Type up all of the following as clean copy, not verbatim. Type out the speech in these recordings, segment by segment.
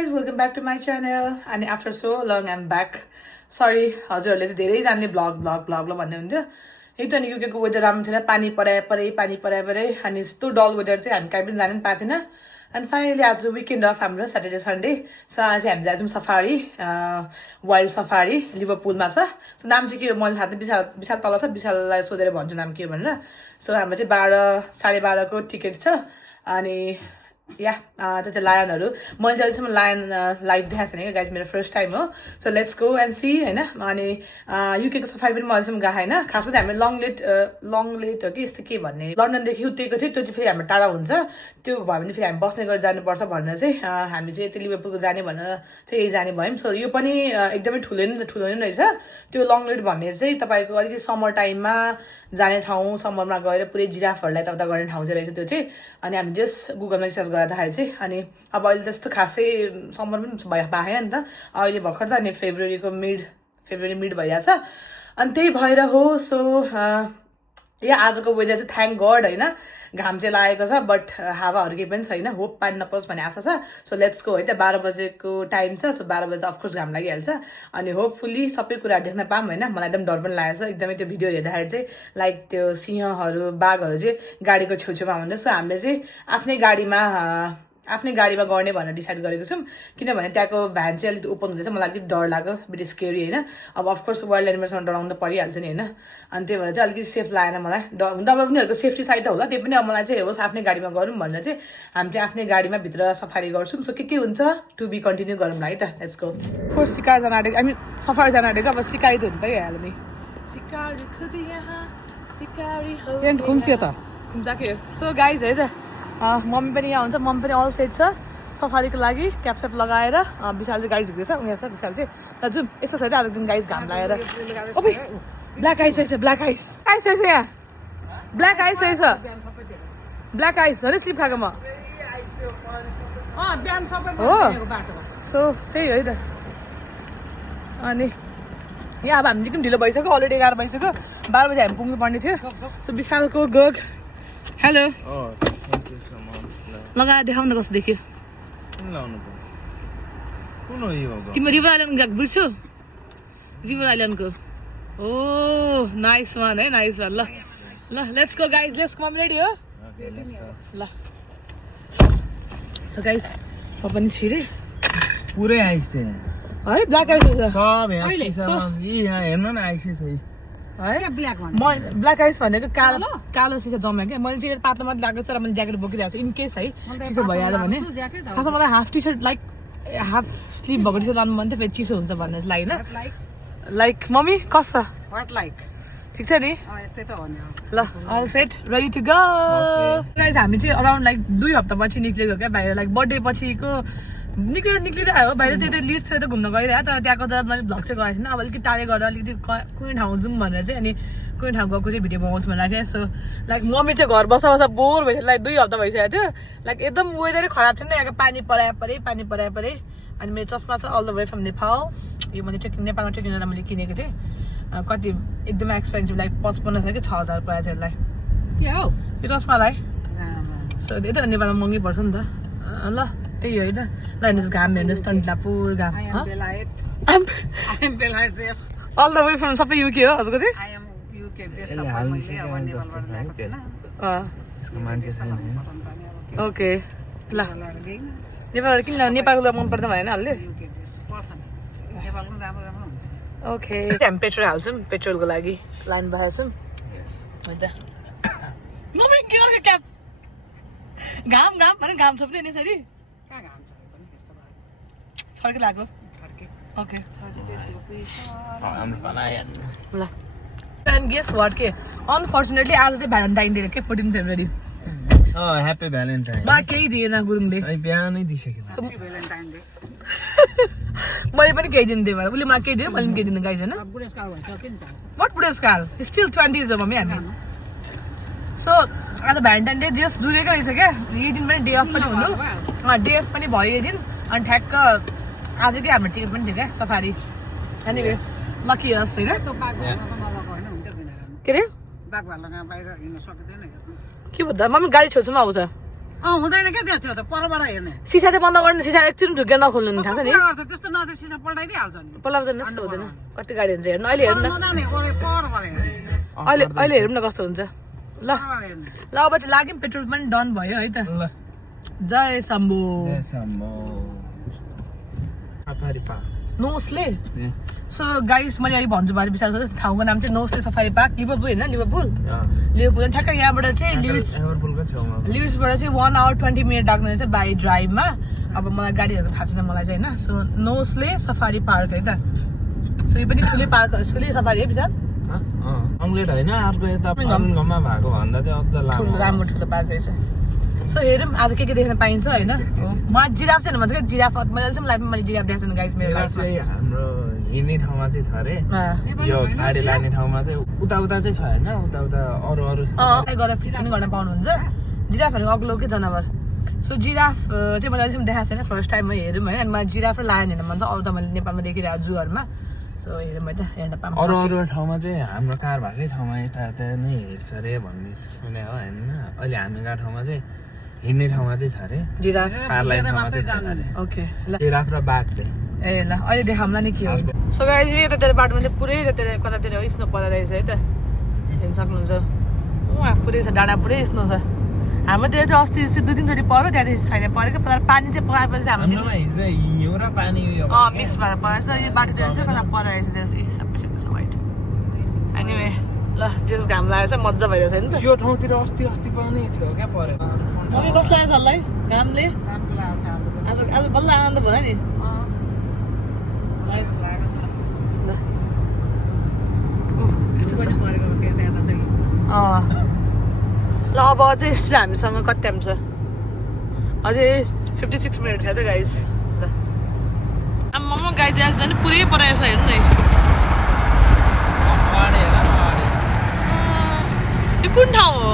guys, welcome back to my channel. And after so long I'm back. Sorry, हजुरहरुले चाहिँ धेरै जनाले blog भन्दै हुन्थ्यो। एकदम युके को वेदर राम्रो थिएन, पानी पराए अनि यस्तो डल वेदर थियो, हामी कहीँ पनि जान पनि पाएको थिएन। And finally आज विकेन्ड अफ हाम्रो सैटरडे संडे। सो आज हामी जान्छौँ सफारी, वाइल्ड सफारी लिभरपुलमा छ। सो नाम चाहिँ के हो मैले थाहा छैन, विशाल तल छ, विशाललाई सोधेर भन्छु नाम के हो भनेर। सो हाम्रो चाहिँ 12:30 को टिकट छ। अनि या त्यो चाहिँ लायनहरु मैले चाहिँ अहिलेसम्म लायन लाइभ देखाएको छैन गाइज, मेरो फर्स्ट टाइम हो। So let's go and see हैन। अनि युके को सफारी पनि मैले अहिलेसम्म गएको हैन। खासमा चाहिँ हामी लङ लेट हो कि यस्तो के भन्ने लन्डनदेखि उत्तिको थियो, त्यो चाहिँ फेरि हाम्रो टाढा हुन्छ। त्यो भयो भने फेरि हामी बस्ने गरी जानुपर्छ भनेर चाहिँ हामी चाहिँ यति लिभरपुलको जाने भनेर चाहिँ यही जाने भयौँ। सो यो पनि एकदमै ठुलो नै रहेछ। त्यो लङ लेट भन्ने चाहिँ तपाईँको अलिकति समर टाइममा जाने ठाउँ, समरमा गएर पुरै जिराफहरूलाई तब्दा गर्ने ठाउँ चाहिँ रहेछ त्यो चाहिँ। अनि हामी जस्ट गुगलमा रिसर्च गर्दाखेरि चाहिँ अनि अब अहिले त्यस्तो खासै समर पनि भएन नि त, अहिले भर्खर त अनि फेब्रुअरी मिड भइरहेछ। अनि त्यही भएर हो। सो या आजको वेदर चाहिँ थ्याङ्क गड होइन, घाम चाहिँ लागेको छ बट हावाहरू केही पनि छैन। होप पानी नपरोस् भन्ने आशा छ। सो लेट्स गो है त। 12 बजेको टाइम छ। सो 12 बजे अफकोर्स घाम लागिहाल्छ। अनि होपफुल्ली सबै कुरा देख्न पाऊँ होइन। मलाई एकदम डर पनि लागेको छ एकदमै, त्यो भिडियो हेर्दाखेरि चाहिँ लाइक त्यो सिंहहरू बाघहरू चाहिँ गाडीको छेउछेउमा हुँदैन। सो हामीले चाहिँ आफ्नै गाडीमा गर्ने भनेर डिसाइड गरेको छौँ, किनभने त्यहाँको भ्यान चाहिँ अलिकति ओपन हुँदैछ। मलाई अलिकति डर लाग्यो, बिट स्केरी होइन। अब अफकोर्स वाइल्ड एनिमल्समा डराउनु त परिहाल्छ नि होइन। अनि त्यही भएर चाहिँ अलिकति सेफ लागेन मलाई। हुन त अब उनीहरूको सेफ्टी साइड त होला, त्यही पनि अब मलाई चाहिँ होस् आफ्नै गाडीमा गरौँ भनेर चाहिँ हामी चाहिँ आफ्नै गाडीमा भित्र सफारी गर्छौँ। सो के हुन्छ टु बी कन्टिन्यू गरौँ है त। Let's go. फोर्स शिकार जान आँटेको, हामी सफारी जान आँटेको। अब सिकारी त हुनु पाइहाल्यो नि। सिकारी खुद यहाँ सिकारी हो खुम्चियो त खुम्चा के हो। सो गाइज है त, मम्मी पनि यहाँ हुन्छ, मम्मी पनि अल सेट छ सफारीको लागि, क्यापसेप लगाएर। विशाल चाहिँ गाइज हुँदैछ, उहाँ छ विशाल चाहिँ। र जुम यस्तो छ आज दिन गाइज घाम लगाएर। ब्ल्याक आइस रहेछ, ब्ल्याक आइस रहेछ यहाँ, ब्ल्याक आइस रहेछ, ब्ल्याक आइस हो नि स्लिप खाएको म हो। सो त्यही हो है त। अनि यहाँ अब हामी पनि ढिलो भइसक्यो, अलरेडी 11 भइसक्यो। 12 बजी हामी पुग्नु पर्ने थियो। सो विशालको गग हेलो लगाएर देखाउन कस्तो देखियो। तिम्रो रिभर आइल्यान्ड गएको बिर्स्यो, रिभर आइल्यान्डको। ओ नाइस वान है, नाइस वान। ल ल let's go guys, let's come ready हो ल। सो गाइज म पनि छिरे पुरै आइस थियो है, ब्ल्याक आइस ब्ल्याक आइस भनेको कालो सिसा जम्यो क्या। मैले चाहिँ पातलो मात्रै लागेको तर मैले ज्याकेट बोकिरहेको छु इन केस है चिसो भइहाल्यो भने। खासमा मलाई half T shirt like half sleeve भएको टी सर्ट लानु मन थियो, फेरि चिसो हुन्छ भन्ने लागि होइन। लाइक मम्मी कस्तो ठिक छ नि ल, all set ready to go guys. हामी चाहिँ अराउन्ड लाइक 2 हप्ता पछि निक्लेको क्या बाहिर, लाइक बर्थडे पछिको निक्लिरहेको बाहिर। त्यही लिड्स त घुम्न गइरहेको, तर त्यहाँको त मैले भ्लग चाहिँ गरेको थिएन। अब अलिकति टाढै गएर अलिकति कुनै ठाउँ जाउँ भनेर चाहिँ, अनि कुनै ठाउँ गएको चाहिँ भिडियो बनाउँछु भनेर राखेँ। सो लाइक मम्मी चाहिँ घर बस्दा बोर भइसक्यो, लाइक 2 हप्ता भइसकेको थियो। लाइक एकदम वेदरै खराब थियो नि, यहाँको पानी पराए। अनि मेरो चस्मा छ all the way from Nepal. यो मैले नेपालमा ट्रेकिङ गर्दा मैले किनेको थिएँ, कति एकदमै एक्सपेन्सिभ, लाइक 55 छ कि 6000 परेको थियो यसलाई, यो चस्मालाई। सो त्यही त नेपालमा महँगै पर्छ नि त। ल त्यही हो है त। ल हेर्नुहोस् घाम, हेर्नुहोस् टन्टिलापुर घाम। अल द वे फ्रम सबै युके हो हजुरको चाहिँ। ओके ल नेपालबाट किन नेपालको मन पर्दैन भएन अहिले। ओके हामी पेट्रोल हाल्छौँ, पेट्रोलको लागि लाइन बसेको छौँ। घाम भने घाम छोप्ने नि यसरी छड्के लाग्यो। ओके ल एन्ड गेस वाट के अनफर्चुनेटली आज चाहिँ भ्यालेन्टाइन डे के 14 फेब्रुअरी। Happy Valentine. मा केही दिएन गुरुङले, बिहानै दिइसक्यो। मैले पनि केही दिन दिएँ भने उसले मा केही दियो, मैले पनि केही दिनु गाइस होइन। वाट बुढेसकाल स्टिल 20s हो मम्मी हामी। सो आज भ्यालेन्टाइन डे जस जुरेको रहेछ क्या। यही दिन पनि डे अफ पनि हुनु, डे अफ पनि भयो यही दिन। अनि ठ्याक्क आजकै हाम्रो टिकट पनि थियो क्या सफारी। एनिवे लकी होस् होइन। के अरे के भन्दा मम्मी गाडी छेउछाउमा आउँछ। हुँदैन क्या त्यो त परबाट हेर्ने सिसा चाहिँ बन्द गर्ने सिसा एकछिन ढुक्के नखोल्नु नि थाहा छ नि त्यस्तो नदिए सिधा पल्टाइदिइहाल्छ नि पल्लाउँदैन जस्तो हुँदैन कति गाडी हुन्छ हेर्नु अहिले हेर्नु न नजाने परबाट हेर्ने अहिले हेरौँ न कस्तो हुन्छ ल परबाट हेर्ने ल अब चाहिँ लाग्यौँ पेट्रोल पनि डन भयो है त ल जय शम्भु safari park Knowsley so guys मैले अहिले भन्छु बारे विचार गर्दा ठाउँको नाम चाहिँ नोस्ले सफारी पार्क लिभरपुल होइन लिभरपुल ठ्याक्कै यहाँबाट चाहिँ एभरपुलको छेउमा लिड्सबाट चाहिँ 1 hour 20 minute लाग्ने रहेछ बाई ड्राइभमा अब मलाई गाडीहरूको थाहा छैन मलाई चाहिँ होइन सो नोस्ले सफारी पार्क है त सो यो पनि ठुलै पार्क ठुलै सफारी है विचार अङ्ग्लेट होइन अर्को यता पालुङमा भएको भन्दा चाहिँ अझ ठुलो राम्रो ठुलो पार्क रहेछ सो हेरौँ आज के देख्न पाइन्छ होइन म जिराफ चाहिँ भन्छ क्या जिराफ मैले अहिलेसम्म लाइफमा मैले जिराफ देखाएको छैन गाइस मेरो लाइफमा चाहिँ हाम्रो हिँड्ने ठाउँमा चाहिँ छ अरे यो गाडी लाने ठाउँमा चाहिँ उता चाहिँ छ होइन उता अरू छ गरेर फ्री पनि गर्न पाउनुहुन्छ जिराफहरू अग्लो के जनावर सो जिराफ चाहिँ मैले अहिलेसम्म देखाएको छैन फर्स्ट टाइम हेरौँ है अनि मलाई जिराफ र लायन हेर्न मन छ अरू त मैले नेपालमा देखिरहेको जूहरूमा सो हेरौँ है त हेर्न पाऊँ अरू ठाउँमा चाहिँ हाम्रो कार भएकै ठाउँमा यता नै हेर्छ अरे भन्ने सुने हो होइन अहिले हामी गएको ठाउँमा चाहिँ हिँड्ने ठाउँमा चाहिँ छ अरे जिराफ कार लाने ठाउँमा चाहिँ छैन अरे ओके ल जिराफ र बाघ चाहिँ ए ल अहिले देखाउँला नि के हो सो गाइस यतातिर बाटोमा चाहिँ पुरै यतातिर कतातिर स्नो परेर रहेछ है त हेर्न सक्नुहुन्छ उहाँ पुरै छ डाँडा पुरै स्नो छ हाम्रोतिर चाहिँ अस्ति 2-3 चोटि पर्यो त्यहाँदेखि छैन परेको तर पानी चाहिँ पकाएपछि हाम्रोमा हिजो हिउँ र पानी उयो मिक्स भएर परेछ यो बाटोतिर चाहिँ कता परेको छ सबै सेतो छ वाइट एनिवे ल जेस घाम लागेछ मजा भइरहेछ नि त यो ठाउँतिर अस्ति पनि थियो क्या पऱ्यो मम्मी कस्तो लागेछ होला है घामले राम्रो लाग्छ आज आज बल्ल आनन्द भयो नि ल अब अझै स्टिल हामीसँग कति टाइम छ अझै 56 मिनट छ त गाइस ल आम्मामा गाइस आज झन् पुरै परेछ हेर्नु न यो कुन ठाउँ हो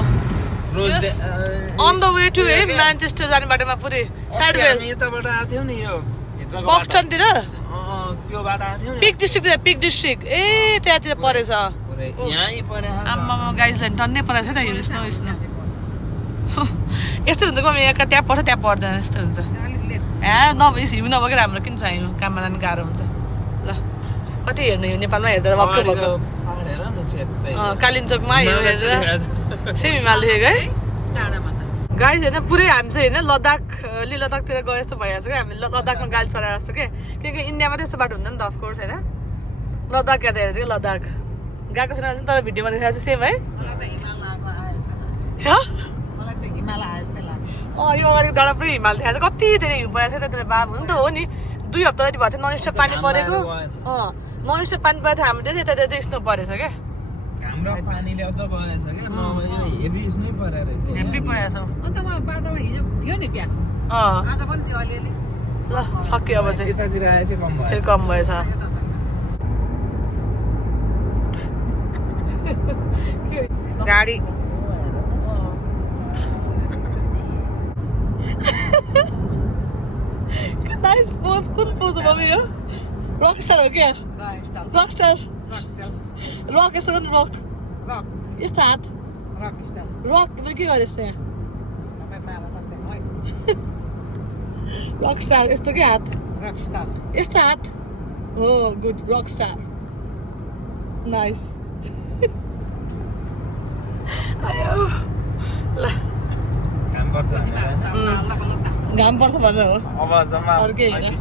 अन द वे टु है म्यान्चेस्टर जाने बाटोमा पुरै साइडवेल यताबाट आएको थियो नि यो बक्सटनतिर त्यो बाटो आएको थियो पिक डिस्ट्रिक्ट ए त्यहाँतिर परेछ यहीँ परे आम्मामा गाइसलाई टन्नै परेछ त यो स्नो यस्तो हुन्छ कि त्यहाँ पर्छ त्यहाँ पर्दैन यस्तो हुन्छ नभए हिउँ नभएको राम्रो किन छ हिउँ काममा जानु गाह्रो हुन्छ ल कति हेर्नु यो नेपालमा हेर्दा भक्कै भएको कालिम्पोङमा हिउँ हेरेर सेम हिमाल देखेको है गाइस होइन पुरै हामी चाहिँ होइन लद्दाखतिर गए जस्तो भइरहेको छ क्या हामी लद्दाखमा गाडी चलाएर जस्तो के किनकि इन्डियामा त्यस्तो बाटो हुँदैन नि त अफकोर्स होइन लद्दाख क्या त हेरेको थियो लद्दाख गएको छैन तर भिडियोमा देखाएको छ सेम है यो अगाडि डाँडा पुरै हिमाल देखाएको छ कति धेरै हिउँ परेको थियो त्यतिर बाबु नि त हो नि 2 हप्ता जति भएको थियो नन स्टप पानी परेको नन स्टप पानी परेको थियो हाम्रो त्यतातिर चाहिँ स्नो परेछ क्या हाम्रो पानीले अझ परेछ क्या हेभी स्नो परेर हेभी परेछ अन्त उहाँ बाटोमा हिजो थियो नि बिहान आज पनि थियो अलिअलि ल सक्यो अब चाहिँ यतातिर आए चाहिँ कम भयो फेरि कम भएछ गाडी नाइस पोज कुन पोज हो मम्मी यो रक स्टार हो क्या रक स्टार रक यसो गर्नु रक यस्तो हात रक के गरेछ रक स्टार यस्तो के हात यस्तो हात हो गुड रक स्टार नाइस आयो ल घाम पर्छ भनेर हो अब जम्मा अर्कै होइन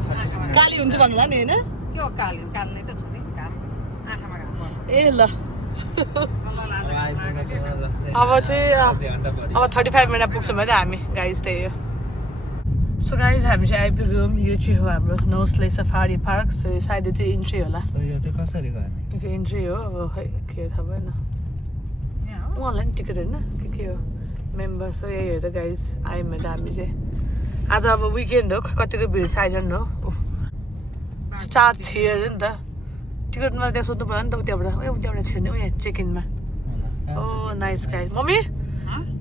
काली हुन्छ भन्नु होला नि होइन यो काल्ने त छोरी घाम आँखामा घाम पर्छ ए ल अब चाहिँ अब 35 मिनट पुग्छौँ है त हामी गाइज त्यही हो सो गाइज हामी चाहिँ आइपुग्यौँ यो चाहिँ हो हाम्रो नोस्ले सफारी पार्क सो यो सायद यो चाहिँ इन्ट्री होला यो चाहिँ कसरी गर्ने यो चाहिँ इन्ट्री हो अब खै के थाहा भएन उहाँलाई नि टिकट होइन के हो मेम्बर सो यही हो त गाइज आयौँ त हामी चाहिँ आज अब विकेन्ड हो कतिको भिड छ आइजन हो स्टार छियर नि त टिकटमा त्यहाँ सोध्नु पर्यो नि त त्यहाँबाट त्यहाँबाट छिर्ने यहाँ चेक इनमा ओ नाइस गाइज मम्मी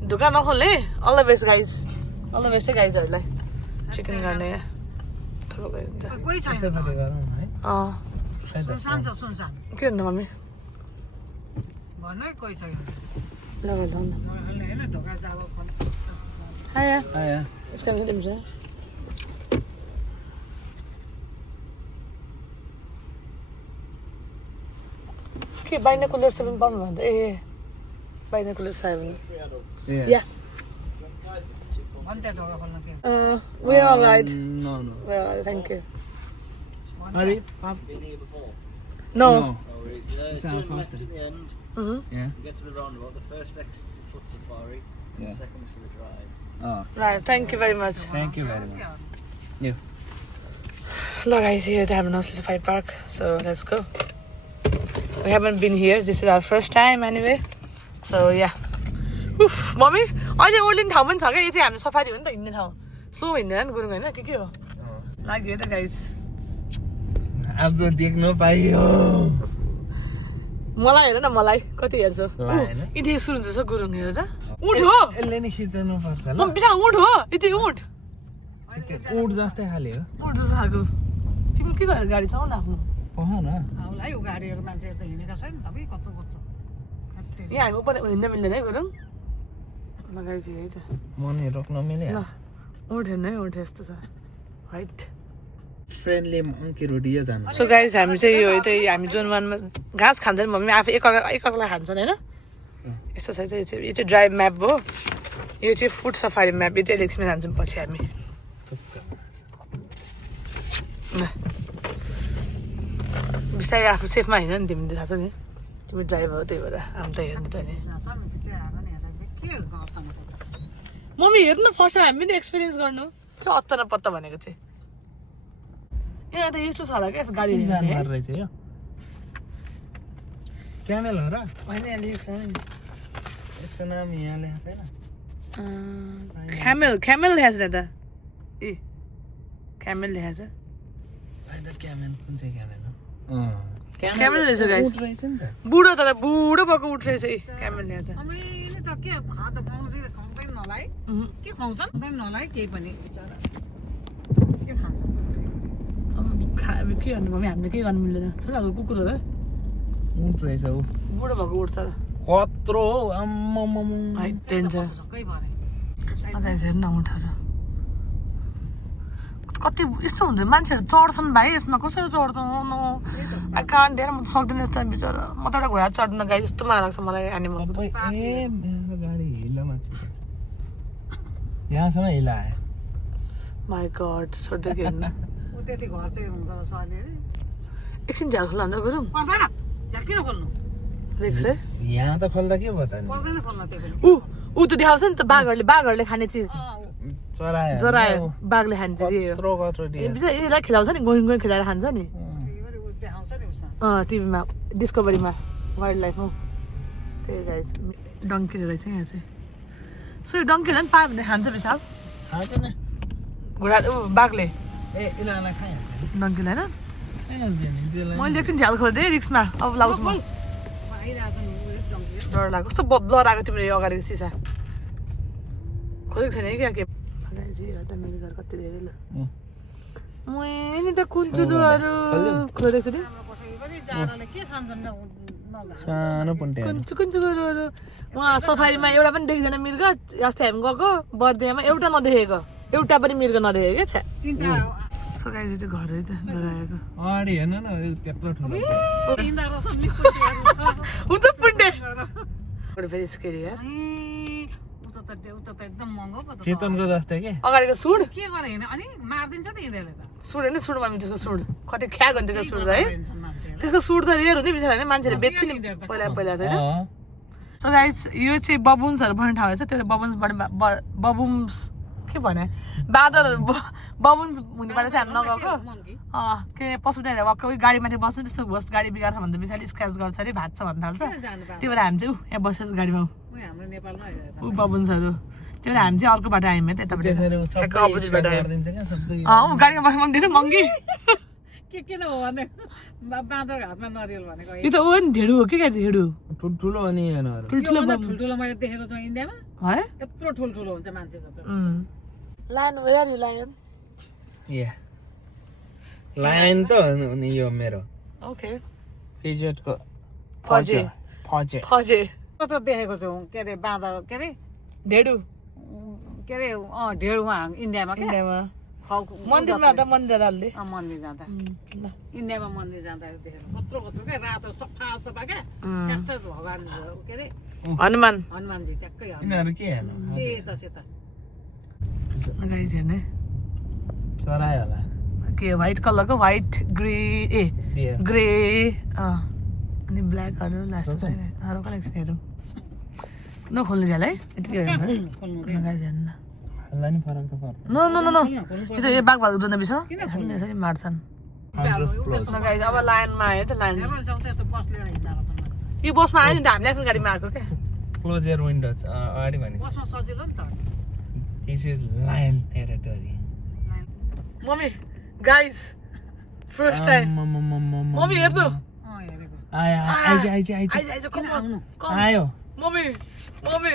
ढुक्का नखोल्ने all the best guys all the best है गाइजहरूलाई चिकन गर्ने थोक हुन्छ कोही छैन सुनसान छ सुनसान के हुन्छ मम्मी भन्नै कोही छैन ल ल होइन ढोका जाब Hiya. Hiya. Ska vi se dem så? के बाइनोकुलर 7 पाउनु भन्दा ए बाइनोकुलर 7 Yes. भन्दै ढोका खोल्न के we're all right. No. We're all right, thank you. Are you? Been here before. No. Oh, it's our turn left faster. at the end. Mhm. Yeah. You get to the roundabout. The first exit's the foot safari. Yeah. The second's for the drive. Oh, Right, thank you very much. thank you very much. Yeah. Look, guys, here at the Hamilton Safari Park, so let's go. We haven't been here. This is our first time anyway. So yeah. Oof, mommy, अहिले ओर्लिने ठाउँ पनि छ क्या यति हामी safari हो नि त हिँड्ने ठाउँ स्लो हिँड्दैन गुरुङ होइन के हो लाग्यो त गाइस आज देख्नु पाइयो मलाई हेर न मलाई कति हेर्छु लाएन? यति सुरु हुन्छ गुरुङ हेर त उठ हो यसले नि खिच्नु पर्छ ल म बिचार उठ हो यति उठ उड जस्तै खाले हो उठ जस्तो खाएको तिमी के गरेर गाडी चलाउ न आफ्नो पह न आउला यो गाडीहरू मान्छेहरू त हिँडेका छैन तपाईँ कत्रो कत्रो यहाँ हामी ऊपर हिँड्न मिल्दैन है गुरुङ लगाइ चाहिँ है त मनी रोक्न मिल्यो ल उठ हेर्नु है उठ यस्तो छ राइट फ्रेन्डली मङ्की रोड यो जानु सो गाइस हामी चाहिँ यो यतै हामी जोन 1 मा घाँस खान्छन् मम्मी आफै एकअर्कालाई खान्छन् हैन यस्तो छ यो चाहिँ ड्राइभ म्याप हो यो चाहिँ फुड सफारी म्याप यो चाहिँ लेख्न जान्छौँ पछि हामी बिस्तारै आफू सेफमा हिँड नि तिमीले थाहा छ नि तिमी ड्राइभर हो त्यही भएर आम त हेर्नु त नि के गर्छ मम्मी हेर्नु फर्स्ट हामी पनि एक्सपिरियन्स गर्नु के अत्ता न पत्ता भनेको चाहिँ यहाँ त यस्तो छ होला क्या गाडी जानवर रहेछ यो क्यामेल हो र होइन यहाँ लेखेको छैन नि यसको नाम यहाँ लेखेको छैन क्यामेल लेखेको छ दादा ए क्यामेल लेखेको छ होइन क्यामेल कुन चाहिँ क्यामेल हो क्यामेल रहेछ गाइस उड रहेछ नि त बुढो त बुढो भएको उठ रहेछ ए क्यामेल ल्याएर अमेले त के खा त पाउँदैन खुवाउँदैन नलाई के खुवाउँछन् खुवाउँदैन नलाई केही पनि बिचरा के खान्छ अब के गर्नु मम्मी हामीले केही गर्नु मिल्दैन छोरा कुकुर हो र उड रहेछ ऊ बुढो भएको उठ्छ र कत्रो हो आम्मामाम है डेन्जर सबै भरे गाइस हेर्न उठेर कति यस्तो हुन्छ मान्छेहरू चढ्छन् भाइ यसमा कसरी चढ्छ आई कान्ट हेर म सक्दैन यस्तो बिचरा म त एउटा घोडा चढ्न गाई यस्तो मलाई लाग्छ मलाई एनिमल सबै ए मेरो गाडी हिलोमा छ यहाँसम्म हिला आयो माई गड छोड्दै के हेर्न ऊ त्यति घर चाहिँ हुन्छ रहेछ अलिअलि एकछिन झ्याल खोला हुन्छ गुरुङ पर्दैन झ्याल किन खोल्नु देख्छ है यहाँ त खोल्दा के भयो त नि पर्दैन खोल्न त्यो पनि ऊ त देखाउँछ नि त बाघहरूले खाने चिज चरायो जरायो बाघले खाने चिज यही हो कत्रो डियर यसलाई खेलाउँछ नि गोइङ गोइङ खेलाएर खान्छ नि त्यही ऊ देखाउँछ नि उसमा टिभीमा डिस्कभरीमा वाइल्ड लाइफमा त्यही गाइस डङ्की रहेछ यहाँ चाहिँ सो यो डङ्कीलाई पनि पायो भने खान्छ विशाल खान्छ न घोडा बाघले ए यिनीहरूलाई खाइहाल्छ डङ्कीलाई होइन त्यसलाई मैले एकछिन झ्याल खोल्दै रिक्समा अब लाउसमा आइरहेछ नि ऊ जङ्गी डर लाग्यो कस्तो ब्लर आएको तिम्रो यो अगाडिको सिसा खोलेको छैन है क्या के मेरो घर कति धेरै ल नि त कुन्चुहरू खोलेको छु नि पनि जाडोले के खान्छन् सानो पुन्टे कुन्चुहरू उहाँ सफारीमा एउटा पनि देखिँदैन मृग अस्ति हामी गएको बर्दियामा एउटा नदेखेको एउटा पनि मृग नदेखेको क्या छ्या चिन्ता सो गाइस चाहिँ घर है त जराएको अगाडि हेर्नु न त्यत्रो ठुलो हिँड्दा रहेछ नि पुन्टेहरू हुन्छ पुण्डे फेरि स्केरी यार उता त एकदम महँगो पो त चेतनको जस्तै के अगाडिको सुड के गरेर हिँड्यो अनि मारिदिन्छ त हिँडेले त सुड होइन सुड मामी त्यसको सुड कति ख्याग हुन्छ त्यसको सुड है हिँड्छन् मान्छेहरू त्यसको सुड त रेयर हो नि बिचरा होइन मान्छेले बेच्थ्यो नि पहिला पहिला चाहिँ सो गाइस यो चाहिँ बबुन्सहरू भन्ने ठाउँ छ त्यो बबुन्सबाट बबुन्स के भने बाँदरहरू बबुन्स हुनेबाट चाहिँ हामी नगएको के पशुलाई वाक्कै गाडीमाथि बस्छ त्यस्तो होस् गाडी बिगार्छ भन्दा पछाडि स्क्र्याच गर्छ अरे भाँच्छ भन्न थाल्छ त्यही भएर हामी चाहिँ यहाँ बसेको गाडीमा हाम्रो नेपालमा ऊ बबुन्सहरू त्यही भएर हामी चाहिँ अर्को बाटो आयौँ है त्यतापट्टि अपोजिटबाट आयौँ गाडीमा बस्नु मन धेरै महँगी के किन हो भने बाँदरको हातमा नरियल भनेको यो त ओ नि ढेडु हो के क्या ढेडु ठुल्ठुलो अनि यिनीहरू ठुल्ठुलो ठुल्ठुलो मैले देखेको छु इन्डियामा है यत्रो ठुल्ठुलो हुन्छ मान्छेको त लायन वेयर यु लायन या लाइन त हो नि यो मेरो ओके इज्जतको फजे फजे फजे कत्रो देखेको छु के अरे बाँदर के अरे ढेडु के अरे ढेड उहाँ इन्डियामा क्या इन्डियामा खाउको मन्दिरमा त मन्दिरहरूले मन्दिर जाँदा ल इन्डियामा मन्दिर जाँदा देखेर कत्रो कत्रो क्या रातो सफा सफा क्या ट्याक्टर भगवान् के अरे हनुमान हनुमानजी ट्याक्कै यिनीहरू के हेर्नु सेता सेता गाइज हेर्ने चरायो होला के व्हाइट कलरको व्हाइट ग्रे ए Deer. ग्रे अनि ब्ल्याकहरू लास्ट अरू कलेक्सनहरू नखोल्नु झ्याल है यतिकै हेर्नु गाइज हेर्नु होला नि फरक त पर्छ नो नो नो नो यो चाहिँ बाघ भालु जुन बिस यसरी मार्छन् गाइज अब लाइनमा आयो त लाइन हेर्नु जाउँ त यस्तो बस लिएर हिँड्दा रहेछ यो बसमा आयो नि त हामीले आफ्नो गाडीमा आएको क्या क्लोज यर विन्डोज अगाडि भनेको बसमा सजिलो नि त this is lion territory mummy guys first time mummy हेर्नु हेरेको आयो आइज आइज आइज आइज आइज कम आउनु आयो mummy mummy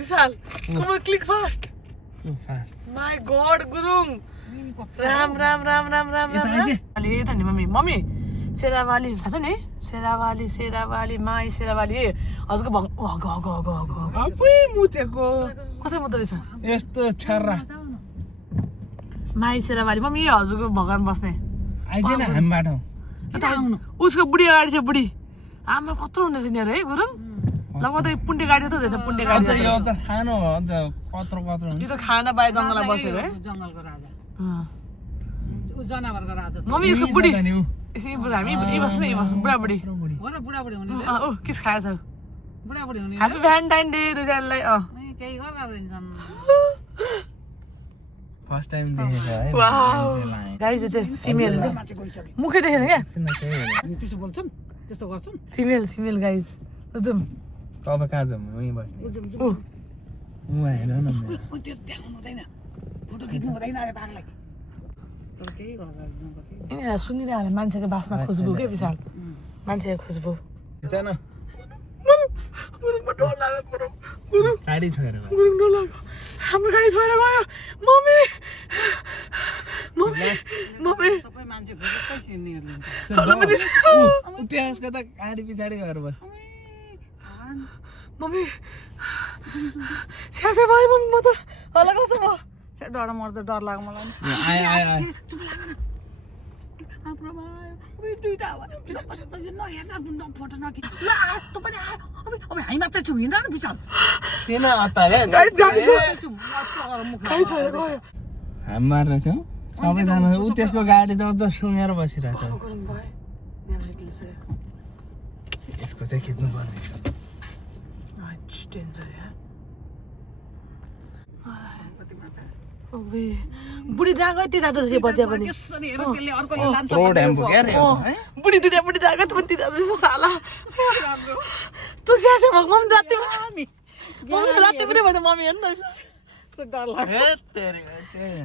Vishal com click fast fast my God Gurung Ram Ram Ram Ram Ram Ram अलि त नि मम्मी मम्मी सेरावाली थाहा छ नि सेरावाली सेरावाली माई सेरावाली ए हजुरको भङ हग हग हग हग अपुइ मुतेको कसरी मुद्दो रहेछ यस्तो छर्रा माई सेरावाली मम्मी यो हजुरको भगवान बस्ने आइदिएन हामी बाटो उसको बुढी अगाडि छ बुढी आमा कत्रो हुँदैछ यिनीहरू है गुरुङ लगभग त पुण्य गाडी त रहेछ पुण्य गाडी अझ यो त सानो हो अझ कत्रो कत्रो यो हुन्छ त खाना बाहिर जङ्गलमा बसेको है जङ्गलको राजा अँ। ऊ जनावरको राजा मम्मी यसको बुढी नि ऊ यसरी बुढा हामी यी बस्नु यी बस्नु बुढाबुढी हो र बुढाबुढी हुने ऊ किस खाएछ बुढाबुढी हुने ह्याप्पी भ्यालेन्टाइन डे दुईजनालाई केही गर्दा रहन्छन् फर्स्ट टाइम देखेको है वाउ गाइज यो चाहिँ फिमेल मुखै देखेन क्या अनि त्यसो बोल्छन् त्यस्तो गर्छन् फिमेल फिमेल गाइज जाउँ तपाईँ कहाँ जाउँ उहीँ बस्ने ऊ ऊ हेर न त्यो देखाउनु हुँदैन फोटो खिच्नु हुँदैन अरे बाघलाई तर केही गर्दा यिनीहरू सुनिरहने मान्छेको बासना खुसबु के विशाल मान्छेको खुसबु जान गुरुङमा डर लाग्यो गुरुङ गुरुङ गाडी छोएर गयो। गुरुङ डर लाग्यो हाम्रो गाडी छोएर गयो मम्मी मम्मी मम्मी सबै मान्छे घुरेकै सिन्नेहरूले हुन्छ हेलो पनि ऊ त्यसको त गाडी पछाडि गएर बस मम्मी स्यासे भयो मम्मी म त होला कस्तो भयो छ्या डर मर्दा डर लाग्यो मलाई नि आयो आयो आयो दुईटा नहेर्दा फोटो नखिच ल आयो तँ पनि आयो अब हामी मात्रै छौँ हिँड्दा न विशाल किन अताले गाडी गाडी गाडी छोएर गयो हामी मार्ने थियौँ सबैजना ऊ त्यसको गाडी त अझ सुँगेर बसिरहेछ गुरुङ भयो यहाँ निक्लिसक्यो यसको चाहिँ खिच्नु पर्ने डेन्जर यार बुढी जहाँ गयो त्यो जाँदो रहेछ बच्चा पनि यसरी हेर त्यसले अर्कोले लान्छ रोड ह्याम्पो क्या रे बुढी दुइटा बुढी जहाँ गयो त्यो पनि त्यो जाँदो रहेछ साला तँ स्यासे भएको मम्मी जाति मम्मी राति पनि भयो त मम्मी हेर्नु न डर लाग्यो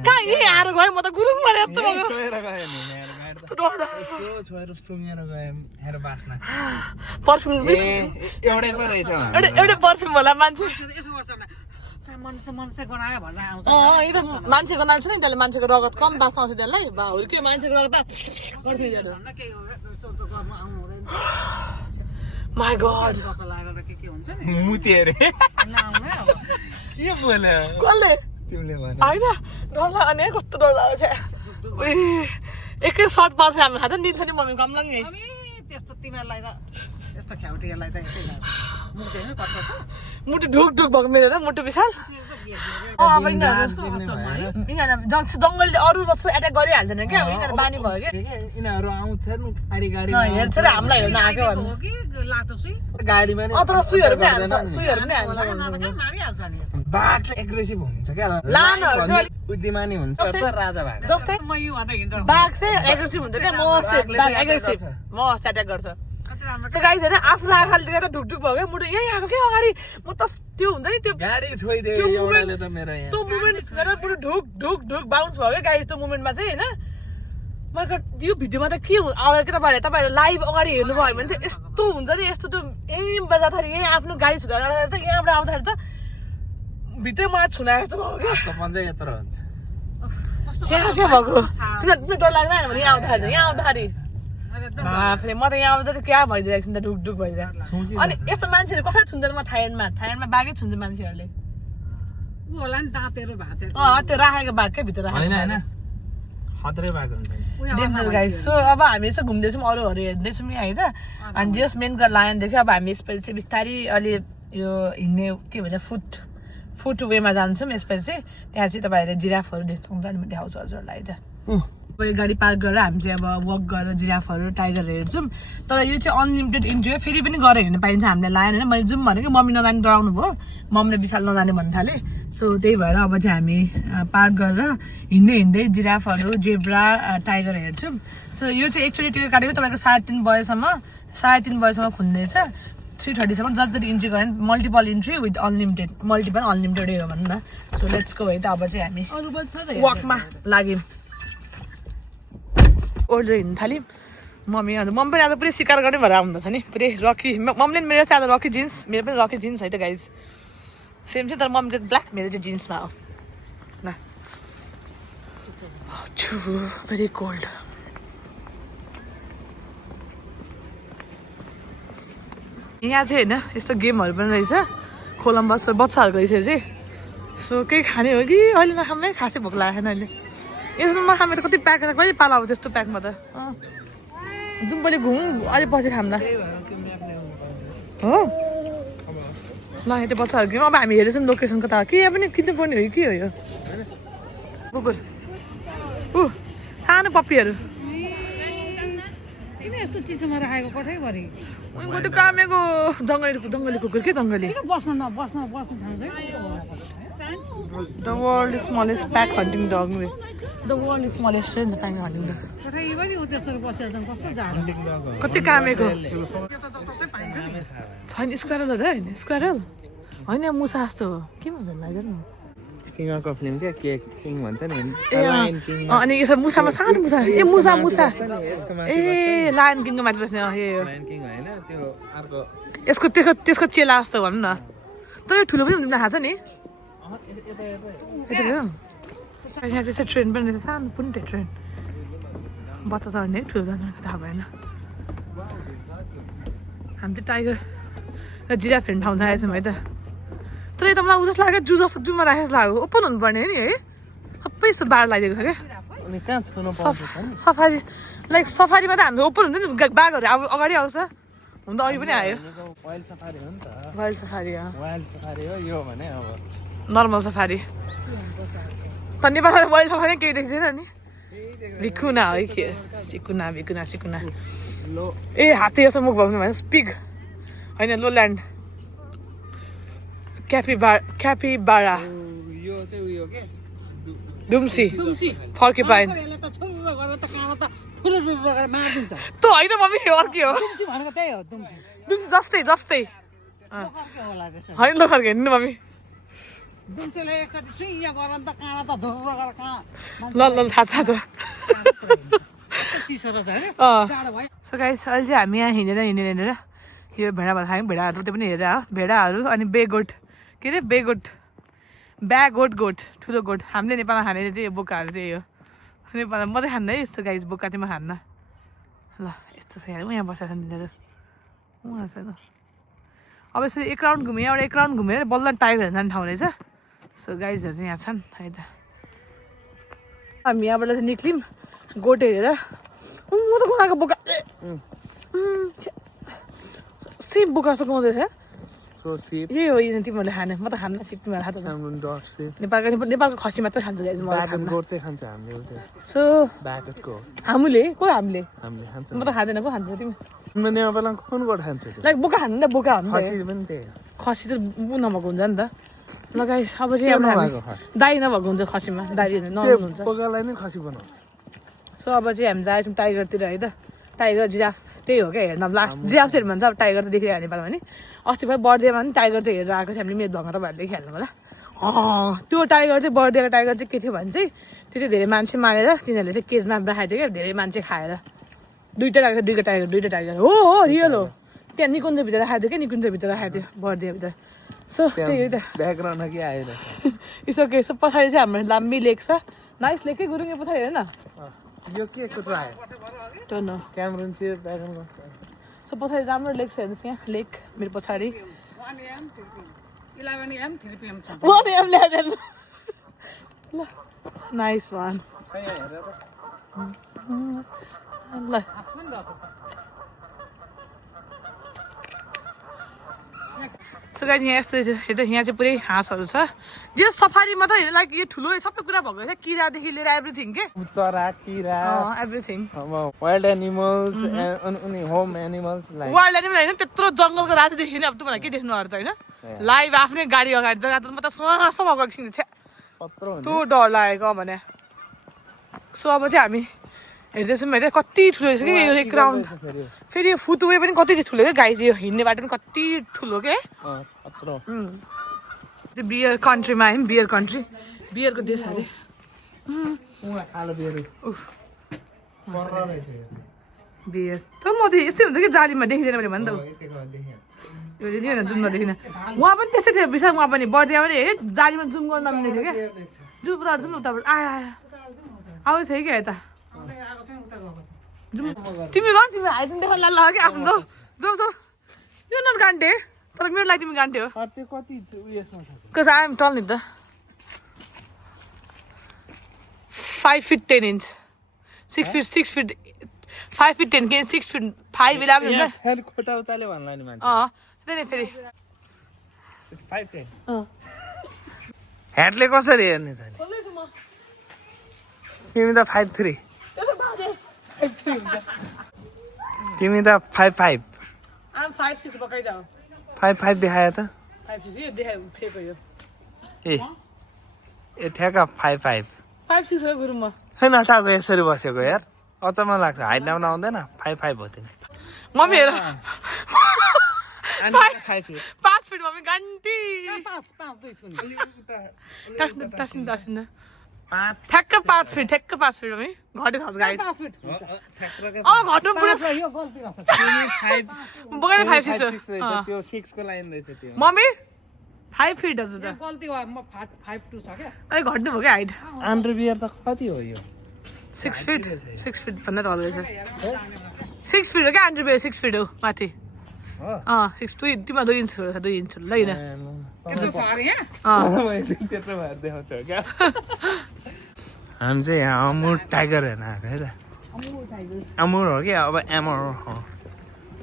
कहाँ यहीँ आएर गयो म त गुरुङ भने यस्तो भयो छोएर गयो नि मेरो गाडी त डर यसो छोएर सुँगेर गयो हेर बास्ना पर्फ्युम ए एउटै पो रहेछ एउटै पर्फ्युम होला मान्छे यसो गर्छ न मनुष्य मनुष्य गरायो भनेर आउँछ यो त मान्छेको नाम छ नि त्यसले मान्छेको रगत कम बाँच्न आउँछ त्यसलाई भा हुर्क्यो मान्छेको रगत त गर्थ्यो धन्न केही हो यस्तो त गर्नु आउनु हुँदैन माई गड कस्तो लागेर के हुन्छ नि मुते अरे नआउनु अब के बोल्यो कसले तिमीले भने होइन डर लाग्यो नि कस्तो डर लाग्यो छ एकै सर्ट पाउँछ हामी थाहा छ नि दिन्छ नि मम्मी कमलङ नि अबे त्यस्तो तिमीहरूलाई त यस्तो ख्याउटीहरूलाई त यतै लाग्छ मुख देख्नु कस्तो छ मुटु ढुक ढुक भएको मिलेर मुटु विशाल अब यिनीहरू जङ्गलले अरू वस्तु एट्याक गरिहाल्दैन क्या अब यिनीहरू बानी भयो क्या यिनीहरू आउँथ्यो नि गाडी गाडी हेर्छ र हामीलाई हेर्न आएको हो कि लातो सुई गाडीमा नि अत्र सुईहरू पनि हाल्छ सुईहरू पनि हाल्छ मारिहाल्छ नि बाघ एग्रेसिभ हुन्छ क्या लानहरू चाहिँ अलिक बुद्धिमानी हुन्छ जस्तै- राजा भएको जस्तै म यो भन्दा हिँड्दा बाघ चाहिँ एग्रेसिभ हुन्छ क्या म बाघ एग्रेसिभ म एट्याक गर्छ कति राम्रो त्यो गाई छैन आफ्नो आँखाले देखेर ढुकढुक भयो क्या मुटु यहीँ आएको क्या अगाडि म त त्यो हुन्छ नि त्यो गाडी छोइदियो त्यो एउटाले त मेरो यहाँ त्यो मुभमेन्ट गरेर मुटु ढुक ढुक ढुक बााउन्स भयो क्या गाई त्यो मुभमेन्टमा चाहिँ होइन मैले यो भिडियोमा त के अगाडि के तपाईँहरू लाइभ अगाडि हेर्नुभयो भने चाहिँ यस्तो हुन्छ नि यस्तो त्यो यहीँ जाँदाखेरि यहीँ आफ्नो गाडी छुँदा त यहाँबाट आउँदाखेरि त भित्रै मलाई छुना जस्तो भयो क्या मन चाहिँ यत्रो हुन्छ स्या स्या भएको किन डर लाग्दैन भने यहाँ आउँदाखेरि बाफ्रे म त यहाँ आउँदा चाहिँ क्या भइदिरहेको छ नि त ढुक ढुक भइदिरहेको अनि यस्तो मान्छेहरू कसरी छुन्छ म थाइल्यान्डमा बाघै छुन्छ मान्छेहरूले ऊ होला नि दाँतेर भाँचेको त्यो राखेको बाघ क्या भित्र होइन राखेको होइन खत्रै भएको हुन्छ नि डेन्जर गाइस सो अब हामी यसो घुम्दैछौँ अरूहरू हेर्दैछौँ यहाँ है त अनि जस मेन कुरा लायन देख्यो अब हामी यसपछि चाहिँ बिस्तारै अलि यो हिँड्ने के भन्छ फुट वेमा जान्छौँ यसपछि चाहिँ त्यहाँ चाहिँ तपाईँहरूले जिराफहरू देख्नुहुन्छ अनि म देखाउँछु हजुरहरूलाई त अब यो गाडी पार्क गरेर हामी चाहिँ अब वक गरेर जिराफहरू टाइगर हेर्छौँ तर यो चाहिँ अनलिमिटेड इन्ट्री हो फेरि पनि गएर हेर्नु पाइन्छ हामीले लायन होइन मैले जाउँ भनेको मम्मी नजाने डराउनु भयो मम्मीले विशाल नजाने भन्नु थालेँ सो त्यही भएर अब चाहिँ हामी पार्क गरेर हिँड्दै जिराफहरू जेब्रा टाइगर हेर्छौँ सो यो चाहिँ एकचोटि टिकट काटेको तपाईँको 3:30 बजेसम्म खुल्दैछ 3:30सम्म जति इन्ट्री गऱ्यो भने मल्टिपल इन्ट्री विथ अनलिमिटेडै हो भनौँ न सो लेट्स गो है त अब चाहिँ हामी अरू पनि छ त वकमा लाग्यौँ ओर्दै हिँड्नु थाल्यौँ मम्मी पनि आज पुरै सिकार गर्ने भएर आउँदछ नि पुरै रकी मम्मीले मेरो चाहिँ आज रकी जिन्स मेरो पनि रकी जिन्स है त गाइज सेम चाहिँ तर मम्मीको ब्ल्याक मेरो चाहिँ जिन्समा हो ल भेरी कोल्ड यहाँ चाहिँ होइन यस्तो गेमहरू पनि रहेछ खोलामा बच्चाहरूको रहेछ चाहिँ सो केही खाने हो कि अहिले नखामै खासै भोक लागेको छैन अहिले यसो नखामे त कति प्याक कहिले पाला अब त्यस्तो प्याकमा त जाउँ पहिले घुमौँ अलिक पछि खाम्ला हो ल त्यो बच्चाहरू गेम अब हामी हेरेछौँ लोकेसन कता के यहाँ पनि किन्नु पर्ने हो कि के हो यो कुकुर सानो पप्पीहरू किन यस्तो चिसोमा राखेको कोठैभरि उनीको त्यो कामेको जङ्गली कुकुर के जङ्गली बस्न ठाउँ चाहिँ The world is smallest pack hunting dog. The world is smallest pack hunting dog. कोठैभरि उ त्यसरी बसेर त कस्तो जाडो कति कामेको छैन स्क्वारल हो होइन स्क्वारल होइन मुसा जस्तो हो के भन्छ लाग्दैन किङ अफ फिल्म क्या केक किङ भन्छ नि अनि यसो मुसामा सानो मुसा ए मुसा यसको माथि ए लायन किङको माथि बस्ने लायन किङ होइन त्यो अर्को यसको त्यसको चेला जस्तो भनौँ न तर यो ठुलो पनि हुँदैन थाहा छ नि यहाँ त्यसै ट्रेन पनि रहेछ सानो पनि त्यो ट्रेन बच्चा चढ्ने ठुलो जाने थाहा भएन हामी चाहिँ टाइगर र जिराफ हेर्ने ठाउँ जाएछौँ है त तर यो त मलाई उजस्तो लाग्यो जू जस्तो जुमा राखेको जस्तो लाग्यो ओपन हुनुपर्ने नि है सबै यस्तो बार लगाइदिएको छ क्या अनि कहाँ छुनु पाउँछ सफारी लाइक सफारीमा त हाम्रो ओपन हुन्छ नि बाघहरू अब अगाडि आउँछ हुन त अघि पनि आयो वाइल्ड सफारी हो नि त वाइल्ड सफारी वाइल्ड सफारी हो यो भने अब नर्मल सफारी त नेपालमा वाइल्ड सफारी केही देख्दैन नि भिकुना है के सिकुना लो ए हात्ती जस्तो मुख भएको भएन पिग होइन लो ल्यान्ड क्यापिबारा यो चाहिँ उयो के डुम्सी फर्किपाइन यसले त छुर्र गरेर त काँडा त फुरुरु गरेर मारिदिन्छ त होइन मम्मी अर्कै हो दुम्सी भनेको त्यही हो दुम्सी डुम्सी जस्तै के होला त्यसो होइन लोखर्के हेर्नु मम्मी दुम्सीले एकचोटि सुइया गरेर त काँडा त झुर्र गरेर कहाँ ल थाहा छ त चिसो रहेछ अरे अँ जाडो भयो सो गाइस अहिले चाहिँ हामी यहाँ हिँडेर यो भेडा भात खायौँ भेडाहरू त्यो पनि हेरेर हो भेडाहरू अनि बेगोट के अरे गोट ठुलो गोठ हामीले नेपालमा खाने चाहिँ यो बोकाहरू चाहिँ यो नेपालमा मात्रै खान्न है यस्तो गाइस बोका चाहिँ म खान्न ल यस्तो छ यहाँ बसेर तिनीहरू उहाँ छैन अब यसरी एक राउन्ड घुमेर बल्ल टाइगर जाने ठाउँ रहेछ सो गाइजहरू चाहिँ यहाँ छन् है त हामी यहाँबाट चाहिँ निक्ल्यौँ गोठ हेरेर म त कुनाको बोका सेम बोका जस्तो गाउँदैछ यही हो यिनीहरू तिमीहरूले खाने म त खान्न सिप तिमीहरू खान्छ नेपालको खसी मात्रै खान्छ गाइज म सो हामीले म त खाँदैन को खान्छ तिमी लाइक बोका खानु नि त बोका हो नि त खसी त ऊ नभएको हुन्छ नि त ल गाइस अब चाहिँ दाई नभएको हुन्छ खसीमा दाई नहुनुहुन्छ सो अब चाहिँ हामी जाएछौँ टाइगरतिर है त टाइगर जिराफ त्यही हो क्या हेर्न लास्ट जिराफ चाहिँ भन्छ अब टाइगर त देखिरहेको नेपालमा नि अस्ति भयो बर्थडेमा पनि टाइगर चाहिँ हेरेर आएको थियो हामीले मेरो भङ्ग तपाईँहरूले देखिहाल्नु होला त्यो टाइगर चाहिँ बर्थडेको टाइगर चाहिँ के थियो भने चाहिँ त्यो चाहिँ धेरै मान्छे मारेर तिनीहरूले चाहिँ केजमा राखेको थियो क्या धेरै मान्छे खाएर दुईवटा टाइगर हो रियल हो त्यहाँ निकुञ्जभित्र राखेको थियो क्या निकुञ्जभित्र राखेको थियो बर्थडेभित्र सो त्यही हो त इसो के सो पछाडि चाहिँ हाम्रो लाम्बी लेक छ नाइस लेकै गुरुङ यो पछाडि हेर न सो पछाडि राम्रो लेक छ हेर्नुहोस् यहाँ लेक मेरो पछाडि 11 AM 3 PM छ 1 AM ल्याएर ल नाइस वान ल आफन दस सो गाइस यहाँ यस्तो हेर्दा यहाँ चाहिँ पुरै हाँसहरू छ यो सफारीमा त लाइक यो ठुलो सबै कुरा भएको छ किरादेखि लिएर एभ्रिथिङ के चरा किरा एभ्रिथिङ अब वाइल्ड एनिमल्स अनि home animals like wild animal होइन त्यत्रो जङ्गलको राति देखिने अब तपाईँलाई के देख्नुहरू त होइन लाइभ आफ्नै गाडी अगाडि जग्गा त म त स्वास भएको एकछिन छ्या कत्रो त्यो डर लागेको भने सो अब चाहिँ हामी हेर्दैछौँ हेरेर कति ठुलो रहेछ कि यो ग्राउन्ड फेरि यो फुटवे पनि कति ठुलो क्या गाई चाहिँ यो हिँड्ने बाटो पनि कति ठुलो के कत्रो त्यो बियर कन्ट्रीमा आयौँ बियर कन्ट्री बियरको देश अरे कालो बियर बियर तर म त यस्तै हुन्छ कि जालीमा देखिँदैन मैले भन्दा यो जुम नदेखिन उहाँ पनि त्यस्तै थियो विशाल उहाँ पनि बर्थडे पनि है जालीमा जुम गर्न नमिल्ने थियो क्या जुम र जुम उताबाट आयो आउँछ है क्या यता तिमी ग तिमी हाइदिनु देखाउनु ल कि आफ्नो जाऊ जाऊ यो न गान्टे तर मेरो लागि तिमी गान्टे हो कति उयसमा छ Because I am tall in the 5 feet 10 inch, 6 feet 5 feet 10 inch, 6 feet 5 11 हुन्छ फेरि खोटा उचाल्यो भन्ला नि मान्छे त्यही फेरि 510 हेडले कसरी हेर्ने त तिमी त 53 तिमी त 55 I'm 5'6" पकाइदा 55 देखायो त 5'6" यो देखायो फेको यो ए ठ्याक्क 55 5'6" हो गुरु म होइन टाको यसरी बसेको यार अचम्म लाग्छ हाइट नाउन आउँदैन 55 हो तिमी मम्मी हेर 5 5 फिट मम्मी घन्टी 5 2 छु नि टास्न ठ्याक्क 5 फिट मम्मी घटे छ गाइड 5 फिट घट्नु पुरै यो गल्ती गर्छ बोकेर 5'6" हो त्यो 6 को लाइन रहेछ त्यो मम्मी 5 फिट हजुर त गल्ती भयो म 5'2" छ क्या अहिले घट्नु भयो क्या हाइट अन्डरबियर त कति हो यो 6 फिट भन्दा त रहेछ 6 फिट हो क्या अन्डरबियर 6 फिट हो माथि 6 तिमीमा 2 इन्च हो 2 इन्च ल होइन यस्तो छ अरे यहाँ त्यत्रो भएर देखाउँछ क्या हामी चाहिँ यहाँ अमुर टाइगर हेर्न आएको है त अमुर हो कि अब एमर हो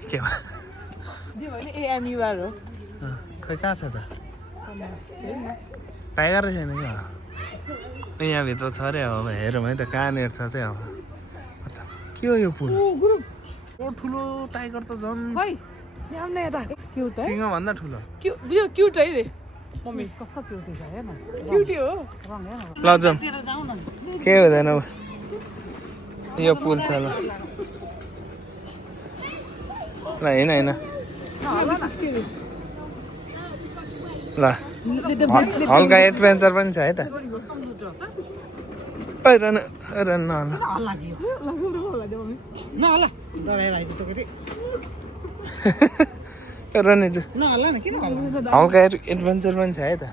के हो एएमयुआर हो खै कहाँ छ त टाइगर छैन क्या यहाँभित्र छ अरे अब हेरौँ है त कहाँनिर छ चाहिँ अब के हो यो फुल ठुलो टाइगर त झन् सिंहभन्दा ठुलो क्युट है रे मम्मी कस्तो क्युटी छ हेर्न क्युटी हो ल जाउँ केही हुँदैन यो पुल छ ल होइन ल हल्का एडभेन्चर पनि छ है त हल्ला रनिजु न हल्ला न किन हल्ला हल्का एडभेन्चर पनि छ है त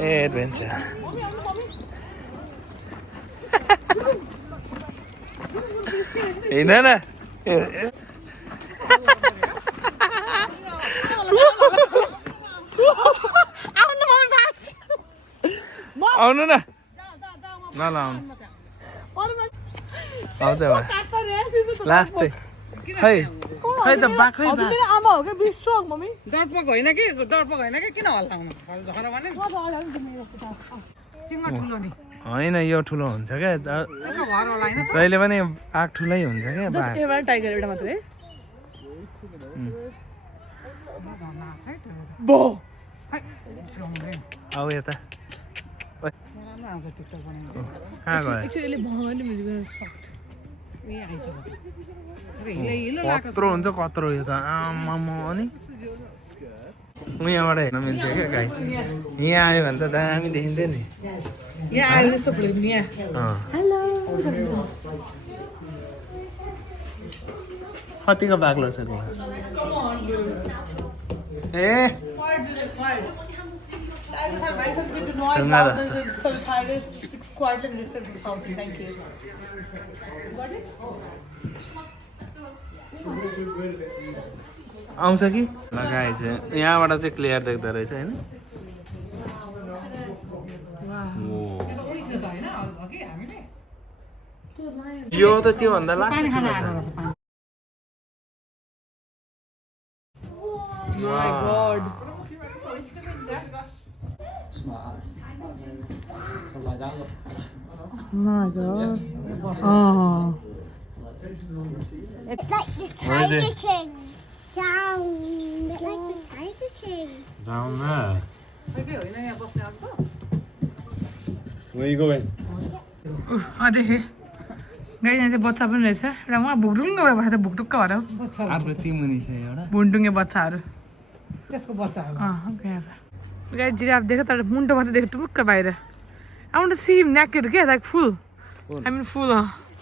ए एडभेन्चर हिँड न आउनु न ल आउनु आउँछ लास्टै खै खै त बाखै आमा हो क्या बिस्ट्रङ मम्मी डरपक होइन कि किन हल्लाउनु झर भने सिंह ठुलो नि होइन यो ठुलो हुन्छ क्या यसको घर होला होइन जहिले पनि आग ठुलै हुन्छ क्या बाघ एउटा टाइगर एउटा मात्रै बो आऊ यता टिकटक बनाउनु कहाँ गयो एक्चुअली भगवानले मिलेको सक्ट ए आइछ हिलो लाग्छ कत्रो हुन्छ कत्रो यो त आमामा अनि यहाँबाट हेर्न मिल्छ क्या गाई यहाँ आयो भने त दामी देखिन्थ्यो नि यहाँ आयो जस्तो फुलेको नि यहाँ कतिको बाक्लो छ glass A Tigers have very sensitive to noise, Nada. loudness, so tigers speak quite different from something. Thank you. Got it? आउँछ कि लगाए चाहिँ यहाँबाट चाहिँ क्लियर देख्दो रहेछ होइन यो त त्योभन्दा लाग्छ My God. Like that, look. My God. Oh. It's like the Where is Tiger it? King. Down. It's like the Tiger King. Down there. Where you going? अझै गाई यहाँ चाहिँ बच्चा पनि रहेछ र उहाँ भुक्डुङ्ग एउटा बच्चा त भुक्टुक्क भएर आफ्नो टिम मुनि छ एउटा भुन्डुङ्गे बच्चाहरू त्यसको बच्चाहरू गाई जिराफ देख्यो तर मुन्टो मात्रै देख्यो टुक्क बाहिर I want to see him naked क्या like full I mean full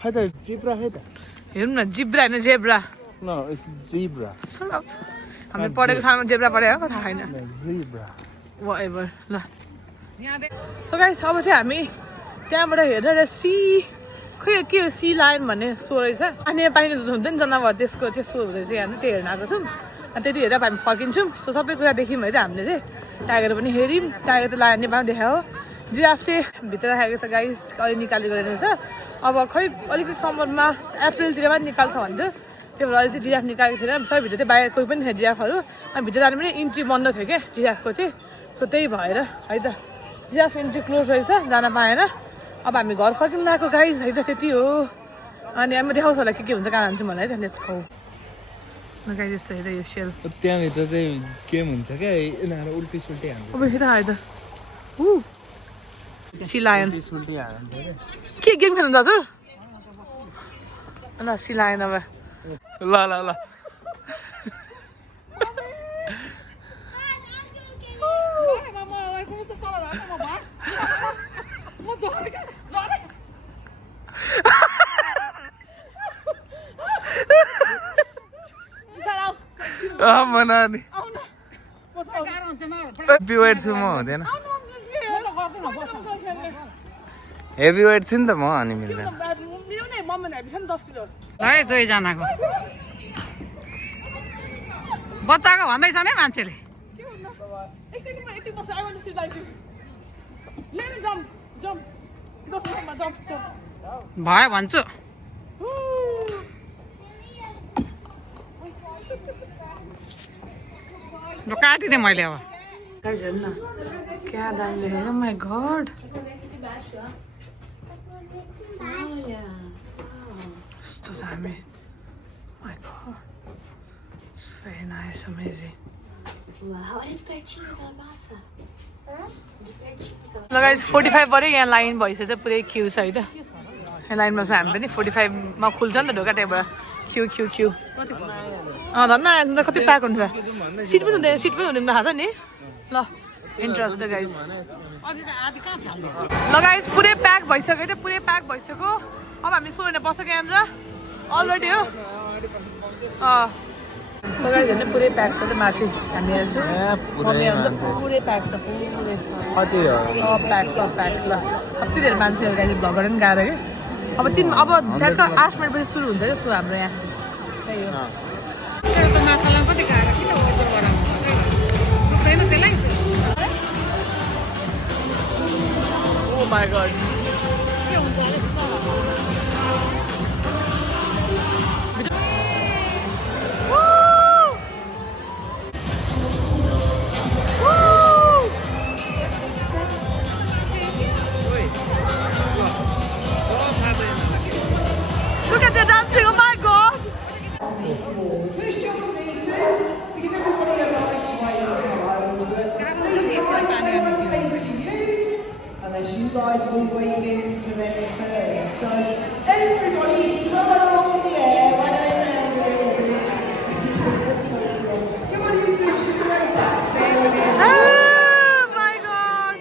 खै त जिब्रा खै त हेरौँ न जिब्रा होइन जेब्रा नो इट्स जिब्रा हामीले पढेको सानो जेब्रा पढेको हो थाहा छैन जिब्रा whatever ल So guys अब चाहिँ हामी त्यहाँबाट हेरेर सी खै के सी लायन भन्ने सो रहेछ अनि पाइने हुन्छ नि जनावर त्यसको चाहिँ सो हुँदैछ यहाँ त्यो हेर्न आएको छौँ अनि त्यति हेरेर हामी फर्किन्छौँ सो सबै कुरा देख्यौँ है त हामीले चाहिँ टाइगर पनि हेऱ्यौँ टाइगर त लायन नेपालमा देखायो जिराफ चाहिँ भित्र राखेको छ गाइस अहिले निकालेको रहेछ अब खै अलिकति समरमा अप्रिलतिरमा निकाल्छ भन्थ्यो त्यो भएर अहिले चाहिँ जिराफ निकालेको थिएन सबैभित्र चाहिँ बाहिर कोही पनि थिएन जिराफहरू अनि भित्र जानु पनि इन्ट्री बन्द थियो क्या जिराफको चाहिँ सो त्यही भएर है त जिराफ इन्ट्री क्लोज रहेछ जान पाएन अब हामी घर फर्किनु लागेको गाइस है त त्यति हो अनि हामी देखाउँछ होला के हुन्छ कहाँ जान्छौँ मलाई है त लेट्स गो गाइस यस्तो हेर यो सेल त्यहाँभित्र चाहिँ गेम हुन्छ क्या यिनीहरू उल्टी सुल्टी हान्छ अब हेर है त सी लायन सुल्टी हान्छ के गेम खेल्नु हजुर ल सी लायन अब ल ल ल मना नि हेभी वेट छु म हुँदैन हेभी वेट छु नि त म अनि मिल्दैन है दुईजनाको बच्चाको भन्दैछ नि मान्छेले भयो भन्छु ल काटिदिएँ मैले अब गाइस हेर्नु न क्या दामी देखेको माई गड यस्तो दामी my god very nice amazing ल गाइस 45 पऱ्यो यहाँ लाइन भइसकेछ पुरै क्यु छ है त यहाँ लाइनमा छ हामी पनि 45 मा खुल्छ नि त ढोका त्यही भएर क्यु धन्न आएर त कति प्याक हुन्छ सिट पनि हुँदैन थाहा छ नि ल इन्ट्रेस्ट द गाइस ल गाइस पुरै प्याक भइसक्यो त पुरै प्याक भइसक्यो अब हामी सोरेर बस्छ यहाँनिर अलरेडी हो गाइस हेर्नु पुरै प्याक छ त माथि हामी हेर्छौँ मम्मी हुन्छ पुरै प्याक छ पुरै प्याक ल कति धेरै मान्छेहरू गाइस भ्लग गरेर पनि गएर क्या अब ठ्याक्क 8 मिनटपछि सुरु हुन्छ क्या सो हाम्रो यहाँ त्यही हो त माछालाई कति खाएर किन ओभर गराउनु दुख्दैन त्यसलाई Oh my god. के हुन्छ अरे Look at the dancing, oh my god! First job for these two is to give everybody a nice wave of hello. These guys, they won't wave to you unless you guys will wave in to them first. So everybody throw it along in the air, wave it around a little bit. Come on, you two, should we wave back? Say hello. Oh my god!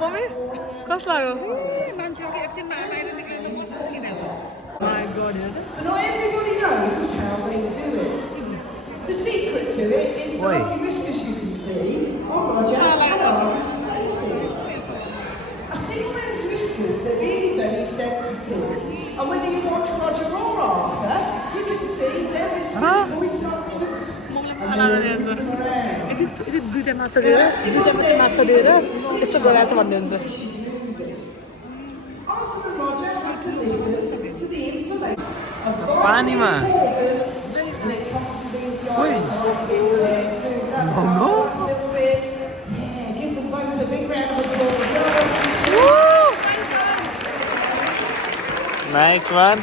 Mommy, कस्तो लाग्यो? मान्छेको एकछिनमा बाहिर निकाल्नु पर्छ किन My god, But not everybody knows how they do it. The secret to it is the lovely whiskers you can see on Roger and Arthur's faces. A single man's whiskers, they're really very sensitive. And whether you watch Roger or Arthur, you can see they're यदि दुईटा माछा दिएर यस्तो गराएको छ भन्ने हुन्छ पानीमा Nice one.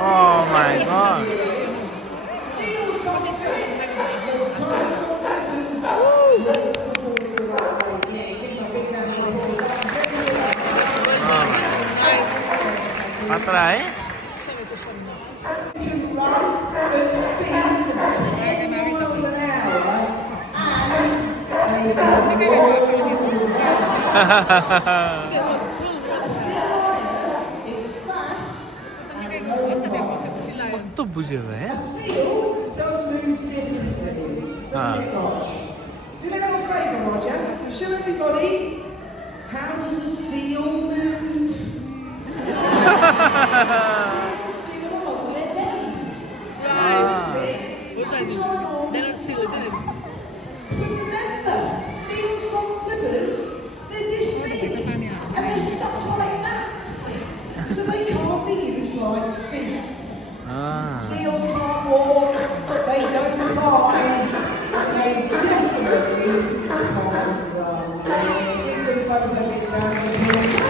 Oh my god. Patra hai? कस्तो बुझ्यो है? Does move differently. Ah. Do me a little favour, Roger. Show everybody how does a seal move. Seals jiggle along with their bellies. But remember, seals from flippers, they're this big and they're stuck like that. So they can't be used like feet. Seals can't walk, they don't fly, they definitely can't run. Give them both a big round of applause.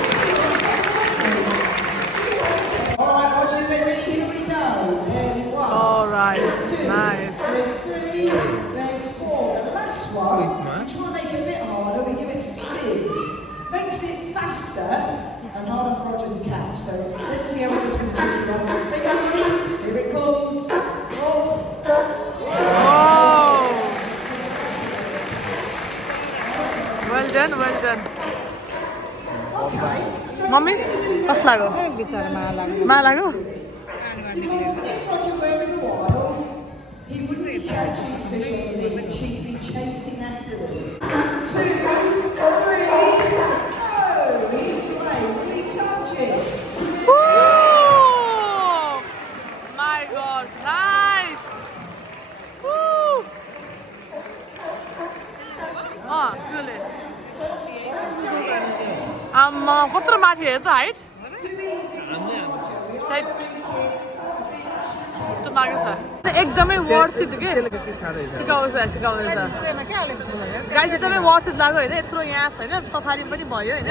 Alright, Roger, ready? Here we go. There's one. Alright, There's two. nice. There's three. There's four. And the last one, we try to make it a bit harder, we give it a spin. Makes it faster and harder for Roger to catch. So let's see how it goes with the tricky one. Ready? Here it comes. Oh. Well done, well done. Okay. So Mommy, कस्तो लाग्यो? माया लाग्यो? because if Roger were in the wild, he wouldn't be catching fish on the beach, he'd be chasing after them. 2, 3, go! Eats away, really touch it. Woo! My God, nice! Woo! really? कत्रो माथि हेर त height एकदमै worth के सिकाउँदैछ guys एकदमै worth लाग्यो होइन यत्रो यहाँ होइन सफारी पनि भयो होइन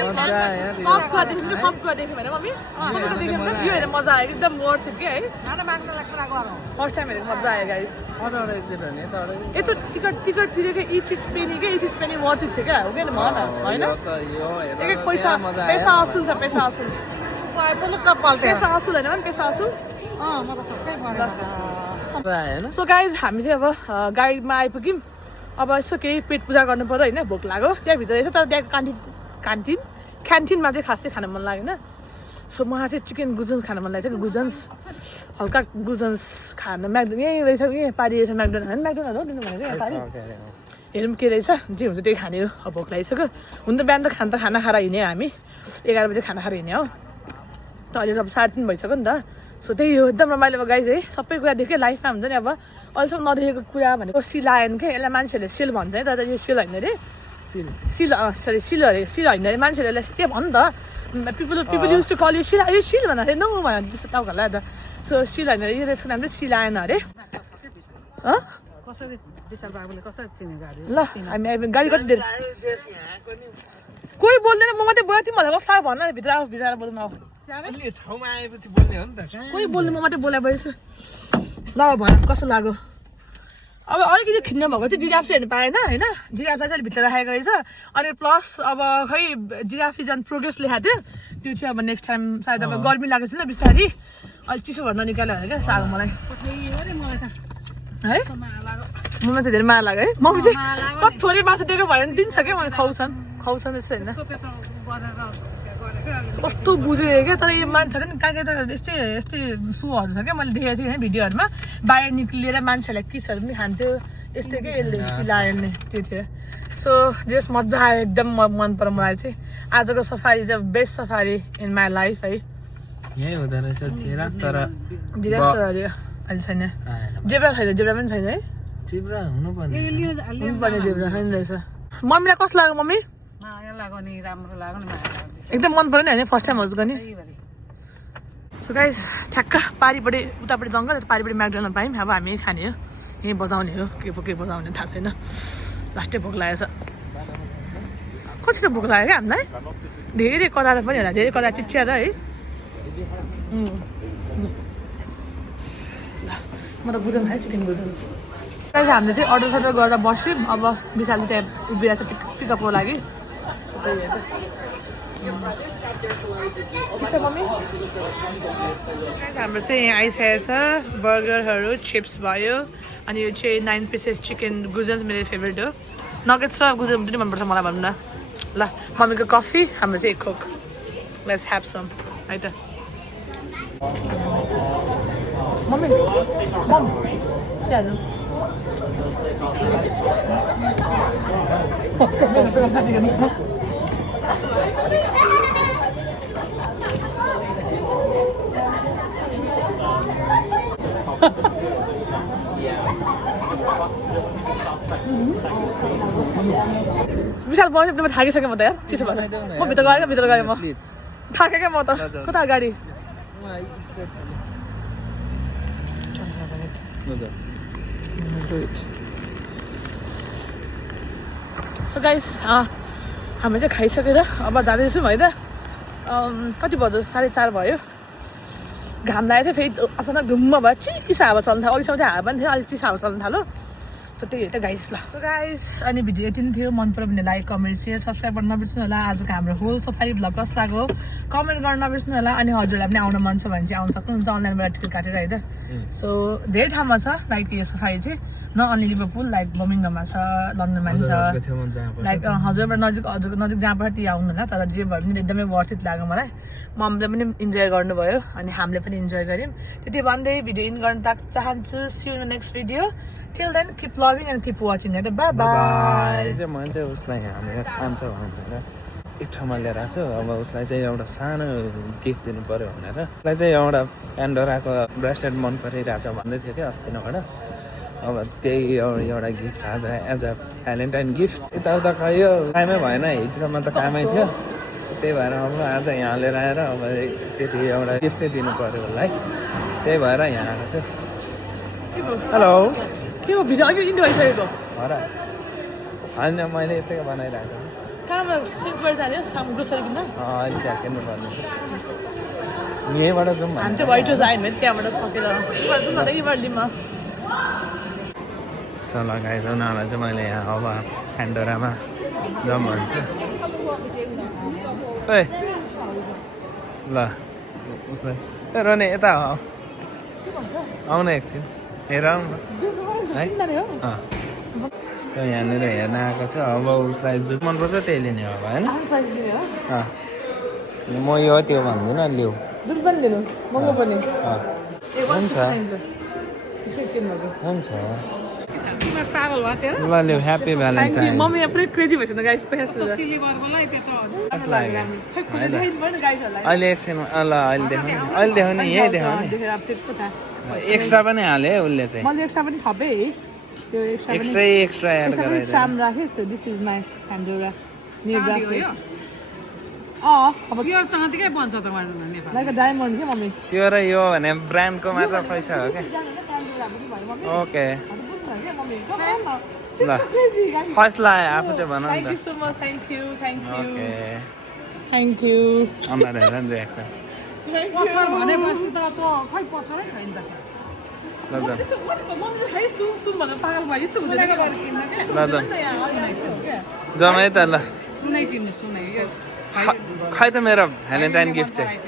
सब कुरा देख्यौँ सब कुरा देख्यौँ होइन मम्मी सबैको देख्यौँ यो हेरेर मजा आयो एकदम वर्थ के है फर्स्ट टाइम हेरेको मजा आयो गाइस यत्रो टिकट तिरेको इच स्पेनी के इच स्पेनी वर्थ थियो क्या हो कि भन होइन एक एक पैसा असुल छ पैसा असुल होइन पैसा असुल सो गाइज हामी चाहिँ अब गाडीमा आइपुग्यौँ अब यसो केही पेट पूजा गर्नु पर्यो होइन भोक लाग्यो त्यहाँभित्र रहेछ तर त्यहाँ क्यान्टिनमा चाहिँ खासै खान मन लाग्यो होइन सो मलाई चाहिँ चिकन गुजन्स खान मन लागेको थियो गुजन्स हल्का गुजन्स खान म्याकडोनल्ड यहीँ रहेछ यहीँ पारी रहेछ म्याकडोनल्ड होइन म्याकडोनल्ड हो तिमीले भनेको यहाँ पारी हेरौँ के रहेछ जे हुन्छ त्यही खाने हो अब भोक लागिसक्यो हुन त बिहान त खाना खाएर हिँड्यो हामी 11 बजी खाना खाएर हिँड्यो हो त अहिले अब 3:30 भइसक्यो नि त सो त्यही हो एकदम रमाइलो अब गाइज है सबै कुरा देख्यो लाइफमा हुन्छ नि अब अहिलेसम्म नदेखेको कुरा भनेको सिलायन के यसलाई मान्छेहरूले सिल भन्छ है तर यो सिल होइन अरे सिल अरे सिल होइन अरे मान्छेहरूले के भन्नु त पिपल युज टु कल यो सिल भन अरे नो भन त्यस्तो टाउकोहरूलाई त सो सिल होइन अरे यो रेसको नाम चाहिँ सिलायन अरे ल हामी गाडी कति दिएर कोही बोल्दैन म मात्रै बोला तिमीहरूलाई कस्तो लाग्यो भन भित्र भित्र बोल्नु कोही बोल्नु म मात्रै बोला भएछु ल भन कस्तो लाग्यो अब अलिकति खिन्न भएको चाहिँ जिराफ चाहिँ हेर्नु पाएन होइन जिराफलाई चाहिँ भित्र राखेको रहेछ अनि प्लस अब खै जिराफले झन् प्रोग्रेस लेखाएको थियो त्यो चाहिँ अब नेक्स्ट टाइम सायद अब गर्मी लागेको छैन बिस्तारी अलिक चिसो भएर ननिकाल्यो भने क्या साह्रो मलाई है मलाई चाहिँ धेरै माया लाग्यो है मम्मी चाहिँ कति थोरै माछा दिएको भयो भने दिन्छ क्या मलाई खुवाउँछन् जस्तो होइन कस्तो बुझ्यो क्या तर यो मान्छेहरू नि कहाँ कहाँ त यस्तै सोहरू छ क्या मैले देखेको थिएँ होइन भिडियोहरूमा बाहिर निक्लिएर मान्छेहरूलाई किसहरू पनि खान्थ्यो यस्तै के यसले सिलाएर नि त्यो थियो सो जस मजा आयो एकदम मन पर्यो मलाई चाहिँ आजको सफारी चाहिँ best safari in my life है यही हुँदो रहेछ तेरा तर अहिले छैन जेब्रा छैन जेब्रा पनि छैन है चिब्रा हुनुपर्ने हुनुपर्ने जेब्रा छैन रहेछ मम्मीलाई कस्तो लाग्यो मम्मी माया लाग्यो नि राम्रो लाग्यो नि माया लाग्यो एकदम मन पर्यो नि होइन फर्स्ट टाइम होस् गर्ने सो गाइस ठ्याक्क पारिपट्टि उतापट्टि जङ्गल पारिपट्टि म्याकडोनल्ड पायौँ अब हामी यहीँ खाने हो यहीँ बजाउने हो के बजाउने थाहा छैन लास्टै भोक लागेछ कति त भोक लाग्यो क्या हामीलाई धेरै कदार पनि होला धेरै कदार चिच्याएर है म त बुझाउँ है चिकन बुझाउँ हामीले चाहिँ अर्डर सर्डर गरेर बस्यौँ अब विशालले त्यहाँ उभिरहेको छ पिकअपको लागि मम्मी हाम्रो चाहिँ यहाँ आइसकेको छ बर्गरहरू चिप्स भयो अनि यो चाहिँ 9 पिसेस चिकन गुजन्स मेरो फेभरेट हो नगेट्स र गुजन्स पनि मनपर्छ मलाई भन्नु न ल मम्मीको कफी हाम्रो चाहिँ कोक लेट्स ह्याभ सम है त मम्मी मम के हाल्नु विशाल भयो एकदमै थाकिसकेँ म त यार चिसो भएर म भित्र गएँ म थाकेँ क्या म त कता गाडी सो गाइस हामी चाहिँ खाइसकेर अब जाँदैछौँ है त कति बज्यो 4:30 भयो घाम लागेको थियो फेरि अचानक धुम्म भयो चिसो हावा चल्नु थाल्यो अहिलेसम्म चाहिँ हावा पनि थियो अलिक चिसो हावा चल्नु थाल्यो सो त्यही हो त गाइस ल सो गाइस अनि भिडियो यति नै थियो मन पऱ्यो भने लाइक कमेन्ट सेयर सब्सक्राइब गर्न नबिर्सनु होला आजको हाम्रो होल सफारी भ्लग कस्तो लाग्यो कमेन्ट गर्न नबिर्सनु होला अनि हजुरलाई पनि आउन मन छ भने चाहिँ आउन सक्नुहुन्छ अनलाइनबाट टिकट काटेर है त सो धेरै ठाउँमा छ लाइक यो सफारी चाहिँ न अन्ली लिभरपुल लाइक बर्मिङहाममा छ लन्डनमा पनि छ लाइक हजुरबाट नजिक जहाँ पर्छ त्यही आउनु होला तर जे भए पनि एकदमै वर्थ इट लाग्यो मलाई ममले पनि इन्जोय गर्नुभयो अनि हामीले पनि इन्जोय गऱ्यौँ त्यति भन्दै भिडियो इन गर्न चाहन्छु see you in the next video till then keep loving and keep watching है त बाई बाई म चाहिँ उसलाई हामी आउँछ भनेर एक ठाउँमा लिएर आएको छु अब उसलाई चाहिँ एउटा सानो गिफ्ट दिनु पऱ्यो भनेर उसलाई चाहिँ एउटा प्यान्डोराको ब्रेसलेट मन परिरहेछ भन्दै थियो क्या अस्ति नबाट अब त्यही एउटा गिफ्ट आज एज अ भ्यालेन्टाइन गिफ्ट यताउता खयो कामै भएन हिजोमा त कामै थियो त्यही भएर अब आज यहाँ लिएर आएर अब त्यति एउटा गिफ्ट चाहिँ दिनु पऱ्यो उसलाई त्यही भएर यहाँ आएको छु हेलो के हो भिडियो अघि इन्डो आइसकेको हो र होइन मैले यतिकै बनाइरहेको कहाँबाट सेन्सबाट जाने ग्रोसरी किन्न अहिले त्यहाँ किन्नु पर्ने यहीँबाट जाउँ हामी चाहिँ वाइट रोज आयौँ है त्यहाँबाट सकेर यहीँबाट लिउँ सल्लाह लगाएर उनीहरूलाई चाहिँ मैले यहाँ अब प्यान्डोरामा जाउँ भन्छु ए ल उसलाई ए रने यता आउन एकछिन हेर आउनु न है सो यहाँनिर हेर्न आएको छ अब उसलाई जो मनपर्छ त्यही लिने अब होइन म यो त्यो भन्दिनँ लिऊ दुध पनि लिनु महँगो पनि हुन्छ हुन्छ पागल भयो तेरो ल लिऊ ह्याप्पी भ्यालेन्टाइन मम्मी यहाँ पुरै क्रेजी भइसक्यो गाइस पैसा सिलिभरकोलाई त्यत्रो अहिले एकछिन ल अहिले देखाउने यहीँ देखाउने एक्स्ट्रा पनि हाल्यो है उसले चाहिँ मैले एक्स्ट्रा पनि थपेँ है त्यो एक्स्ट्रा एड गराएर चाम राखेँ so this is my Pandora new bracelet अब प्योर चाँदीकै बन्छ त नेपाल लाइक डायमन्ड के मम्मी त्यो र यो भने ब्रान्डको मात्र पैसा हो क्या ओके ल फर्स्ट लायो आफू चाहिँ भन थ्याङ्क नि यू त so much thank you okay thank you अनुहार हेर नि रियाक्सन पत्थर भनेपछि त तँ खै पत्थरै छैन त ल जाउँ पागल भयो ल जाउँ जाउँ है त ल सुनै किन्नु सुनै खै त मेरो भ्यालेन्टाइन गिफ्ट चाहिँ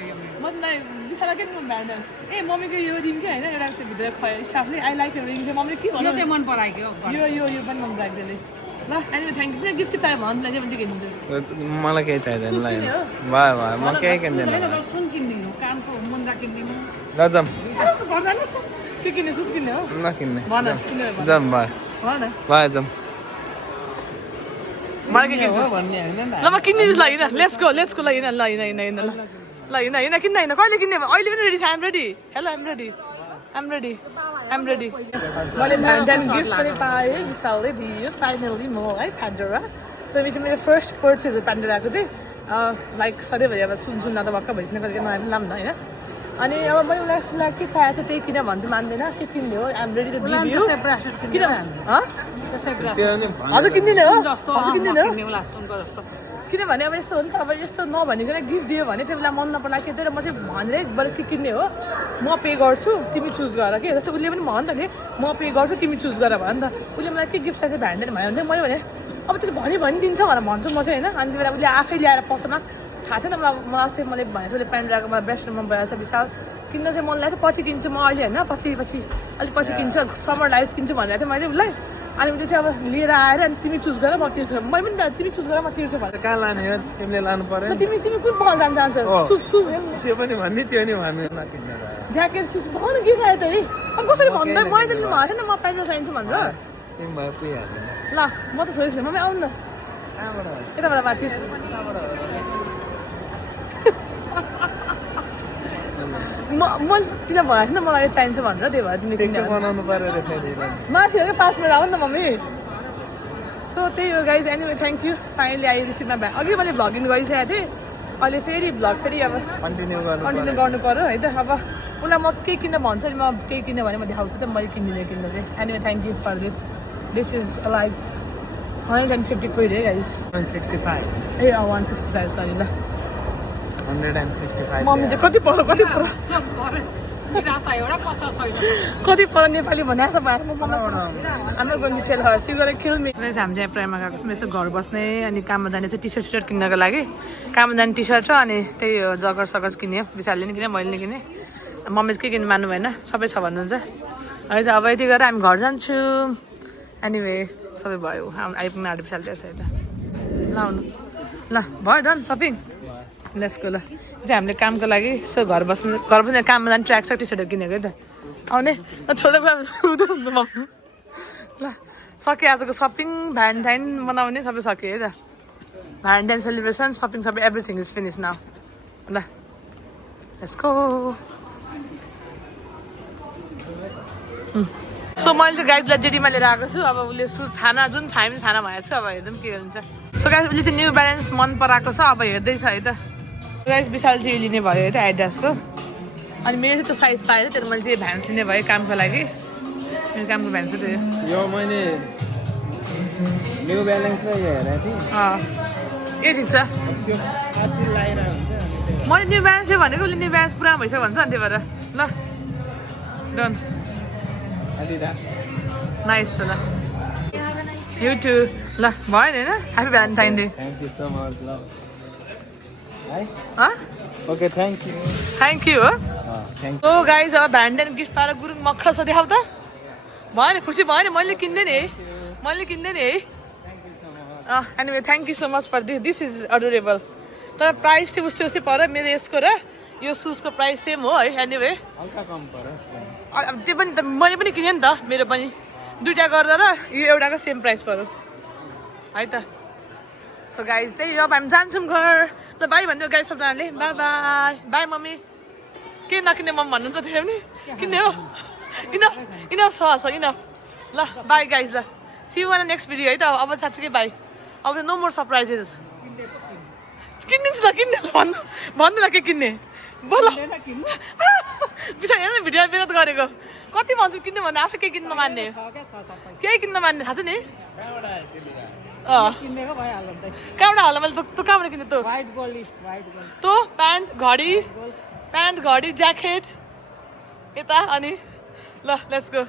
ए मम्मीको यो रिङ के होइन एउटा त्यो भित्र स्टाफले आई लाइक यो रिङ चाहिँ मम्मीले के यो भन्नु चाहिँ मन परायो यो पनि मन पराएको त्यसले ल अहिले थ्याङ्क यू गिफ्ट चाहियो भन्नुलाई चाहिँ के दिन्छु मलाई केही चाहिँदैन ल भयो भयो म केही किन्दैन सुन किनिदिनु कानको मुन्दा किनिदिनु ल जाउँ के किन्ने सुस किन्ने हो नकिन्ने भन किन्ने जाउँ भयो भन भयो जाउँ मलाई के किन्छ भन्ने होइन ल म किनिदिन्छु ल हिँड लेट्स गो ल हिँड ल हिँड ल हिँड किन्न हिँड कहिले किन्ने अहिले पनि रेडी छ I'm ready hello I'm ready मैले भ्यालेन्टाइन गिफ्ट पनि पाएँ विशालले दियो फाइनली म है प्यान्डोरा सो यो चाहिँ मेरो फर्स्ट पर्चेज हो प्यान्डोराको चाहिँ लाइक सधैँभरि अब सुन त भक्क भइसक्ने गरेको नयाँ पनि लाऊँ न होइन अनि अब मैले उसलाई के चाहिएको छ त्यही किन भन्छ मान्दैन के किन्ने हो I'm ready to give you किन हजुर किन्दिनँ हो हजुर किन्दिनँ हो किनभने अब यस्तो हो नि त अब यस्तो नभनिकन गिफ्ट दियो भने फेरि उसलाई मन नपर्ला के तर म चाहिँ भनेर एकबार के किन्ने हो म पे गर्छु तिमी चुज गर के जस्तो उसले पनि भन्यो नि त म पे गर्छु तिमी चुज गर भयो नि त उसले मलाई के गिफ्ट चाहिन्छ भ्यान्डेन भन्यो भने मैले भने अब त्यो भनिदिन्छ भनेर भन्छु म चाहिँ होइन अनि बेला उसले आफै ल्याएर पसलमा थाहा छैन मलाई अस्ति मैले भनेको उसले प्यान्ट मलाई बेस्ट मन परेको छ विशाल किन्न चाहिँ मन लाग्छ पछि किन्छु म अहिले होइन अलिक पछि किन्छ समर लाइट्स किन्छु भनेको थिएँ मैले उसलाई अनि उसले चाहिँ अब लिएर आएर अनि तिमी चुज गर म तिर्छु मैले पनि त तिमी चुज गर म तिर्छु भनेर कहाँ लाने हो तिमीले लानु पर्यो तिमी कुन पहल जान चाहन्छौ सुज त्यो पनि भन्ने त्यो नि भन्ने नकिन्ने ज्याकेट सुज भन के चाहियो त है अब कसरी भन्दै मैले त लिनु भएको थिएन म प्यान्ट चाहिन्छ भनेर तिमी भयो पुगिहाल्ने ल म त छोइछु मम्मी आउनु न कहाँबाट यताबाट माथि मैले किन भनेको थिएन मलाई यो चाहिन्छ भनेर त्यही भएर तिमीले किन्ने बनाउनु पर्यो रे फेरि माथि हो क्या 5 मिनट आउनु न मम्मी सो त्यही हो guys anyway thank you finally I receive my bag अघि मैले भ्लगिङ गरिसकेको थिएँ अहिले फेरि भ्लग फेरि अब कन्टिन्यू गर्नु पऱ्यो है त अब उसलाई म केही किन्न भन्छ नि म केही किन्यो भने म देखाउँछु त मैले किन्दिनँ किन्न चाहिँ anyway thank you for this is like 150 quid है गाइज 165 ए 165 सरी ल 165 मम्मी चाहिँ कति पर्यो कति पर्यो नेपाली भने जस्तो भएर हाम्रो गर्ने टेल हर सी गरे किल मी हामी चाहिँ प्राइममा गएको छौँ यसो घर बस्ने अनि काममा जाने चाहिँ टी सर्ट किन्नको लागि काममा जाने टी सर्ट छ अनि त्यही हो जगर सकस किन्यो विशालले नि किने मैले नि किने मम्मी चाहिँ के किन्नु मान्नु भएन सबै छ भन्नुहुन्छ है त अब यति गरेर हामी घर जान्छौँ एनिवे सबै भयो आइपुग्न आँट्यो विशाल रहेछ है त ल आउनु ल भयो डन सपिङ लेट्स गो ल चाहिँ हामीले कामको लागि यसो घर बस्ने काममा जाने ट्र्याक छ टी सर्टहरू किनेको है त आउने छोडेको मम्मी ल सक्यो आजको सपिङ भ्यालेन्टाइन मनाउने सबै सक्यो है त भ्यालेन्टाइन सेलिब्रेसन सपिङ सबै एभ्रिथिङ इज फिनिस नाउ ल लेट्स गो सो मैले चाहिँ गाइडलाई जेडीमा लिएर आएको छु अब उसले छाना जुन छाना भएको छ अब हेर्दा पनि के हुन्छ सो गाइड उसले चाहिँ न्यू ब्यालेन्स मन पराएको छ अब हेर्दैछ है त गाइस विशाल चाहिँ लिने भयो है त एडिडासको अनि मेरो चाहिँ त्यो साइज पाएँ त्यही मैले चाहिँ भ्यान्स लिने भयो कामको लागि मेरो कामको भ्यान्स चाहिँ यो मैले न्यू ब्यालेन्स र यो हेरेको थिएँ ए ठिक छ मैले न्यू ब्यालेन्स भनेको उसले न्यू ब्यालेन्स पुरा भइसक्यो भन्छ नि त्यही भएर ल डन नाइस ल यु टु ल भयो नि होइन happy Valentine day thank you so much ल हाँ ओके थ्याङ्क यू हो थ्याङ्क ओ गाइज अब भ्यालेन्टाइन गिफ्ट पाएर गुरुङ मक्ख छ देखाउ त भयो नि खुसी भयो नि मैले किन्दै नि है anyway thank you so much for this is adorable तर प्राइस चाहिँ उस्तै पऱ्यो मेरो यसको र यो सुजको प्राइस सेम हो है एनिवे हल्का कम पर्यो अब त्यो पनि त मैले पनि किनेँ नि त मेरो पनि दुइटा गरेर यो एउटाको सेम प्राइस पऱ्यो है त सो गाइज त्यही अब हामी जान्छौँ घर ल बाई भनिदियो गाइज सबजनाले बाई बाई बाई मम्मी के नकिने मम्मी भन्नुहुन्छ त्यो पनि किन्ने हो इनफ छ इनफ ल बाई गाइज ल सी वान नेक्स्ट भिडियो है त अब साँच्चीकै बाई अब नो मोर सरप्राइजेस किनिदिन्छु ल किन्ने भन्नु ल के किन्ने बोल पिछा हेर्नु न भिडियो बेगत गरेको कति भन्छु किन्ने भन्दा आफै केही किन्न मान्ने केही किन्न मान्ने थाहा छ नि कहाँबाट हाल्दा मैले तँ कहाँबाट किन्ने तँ प्यान्ट घडी ज्याकेट यता अनि ल लेट्स गो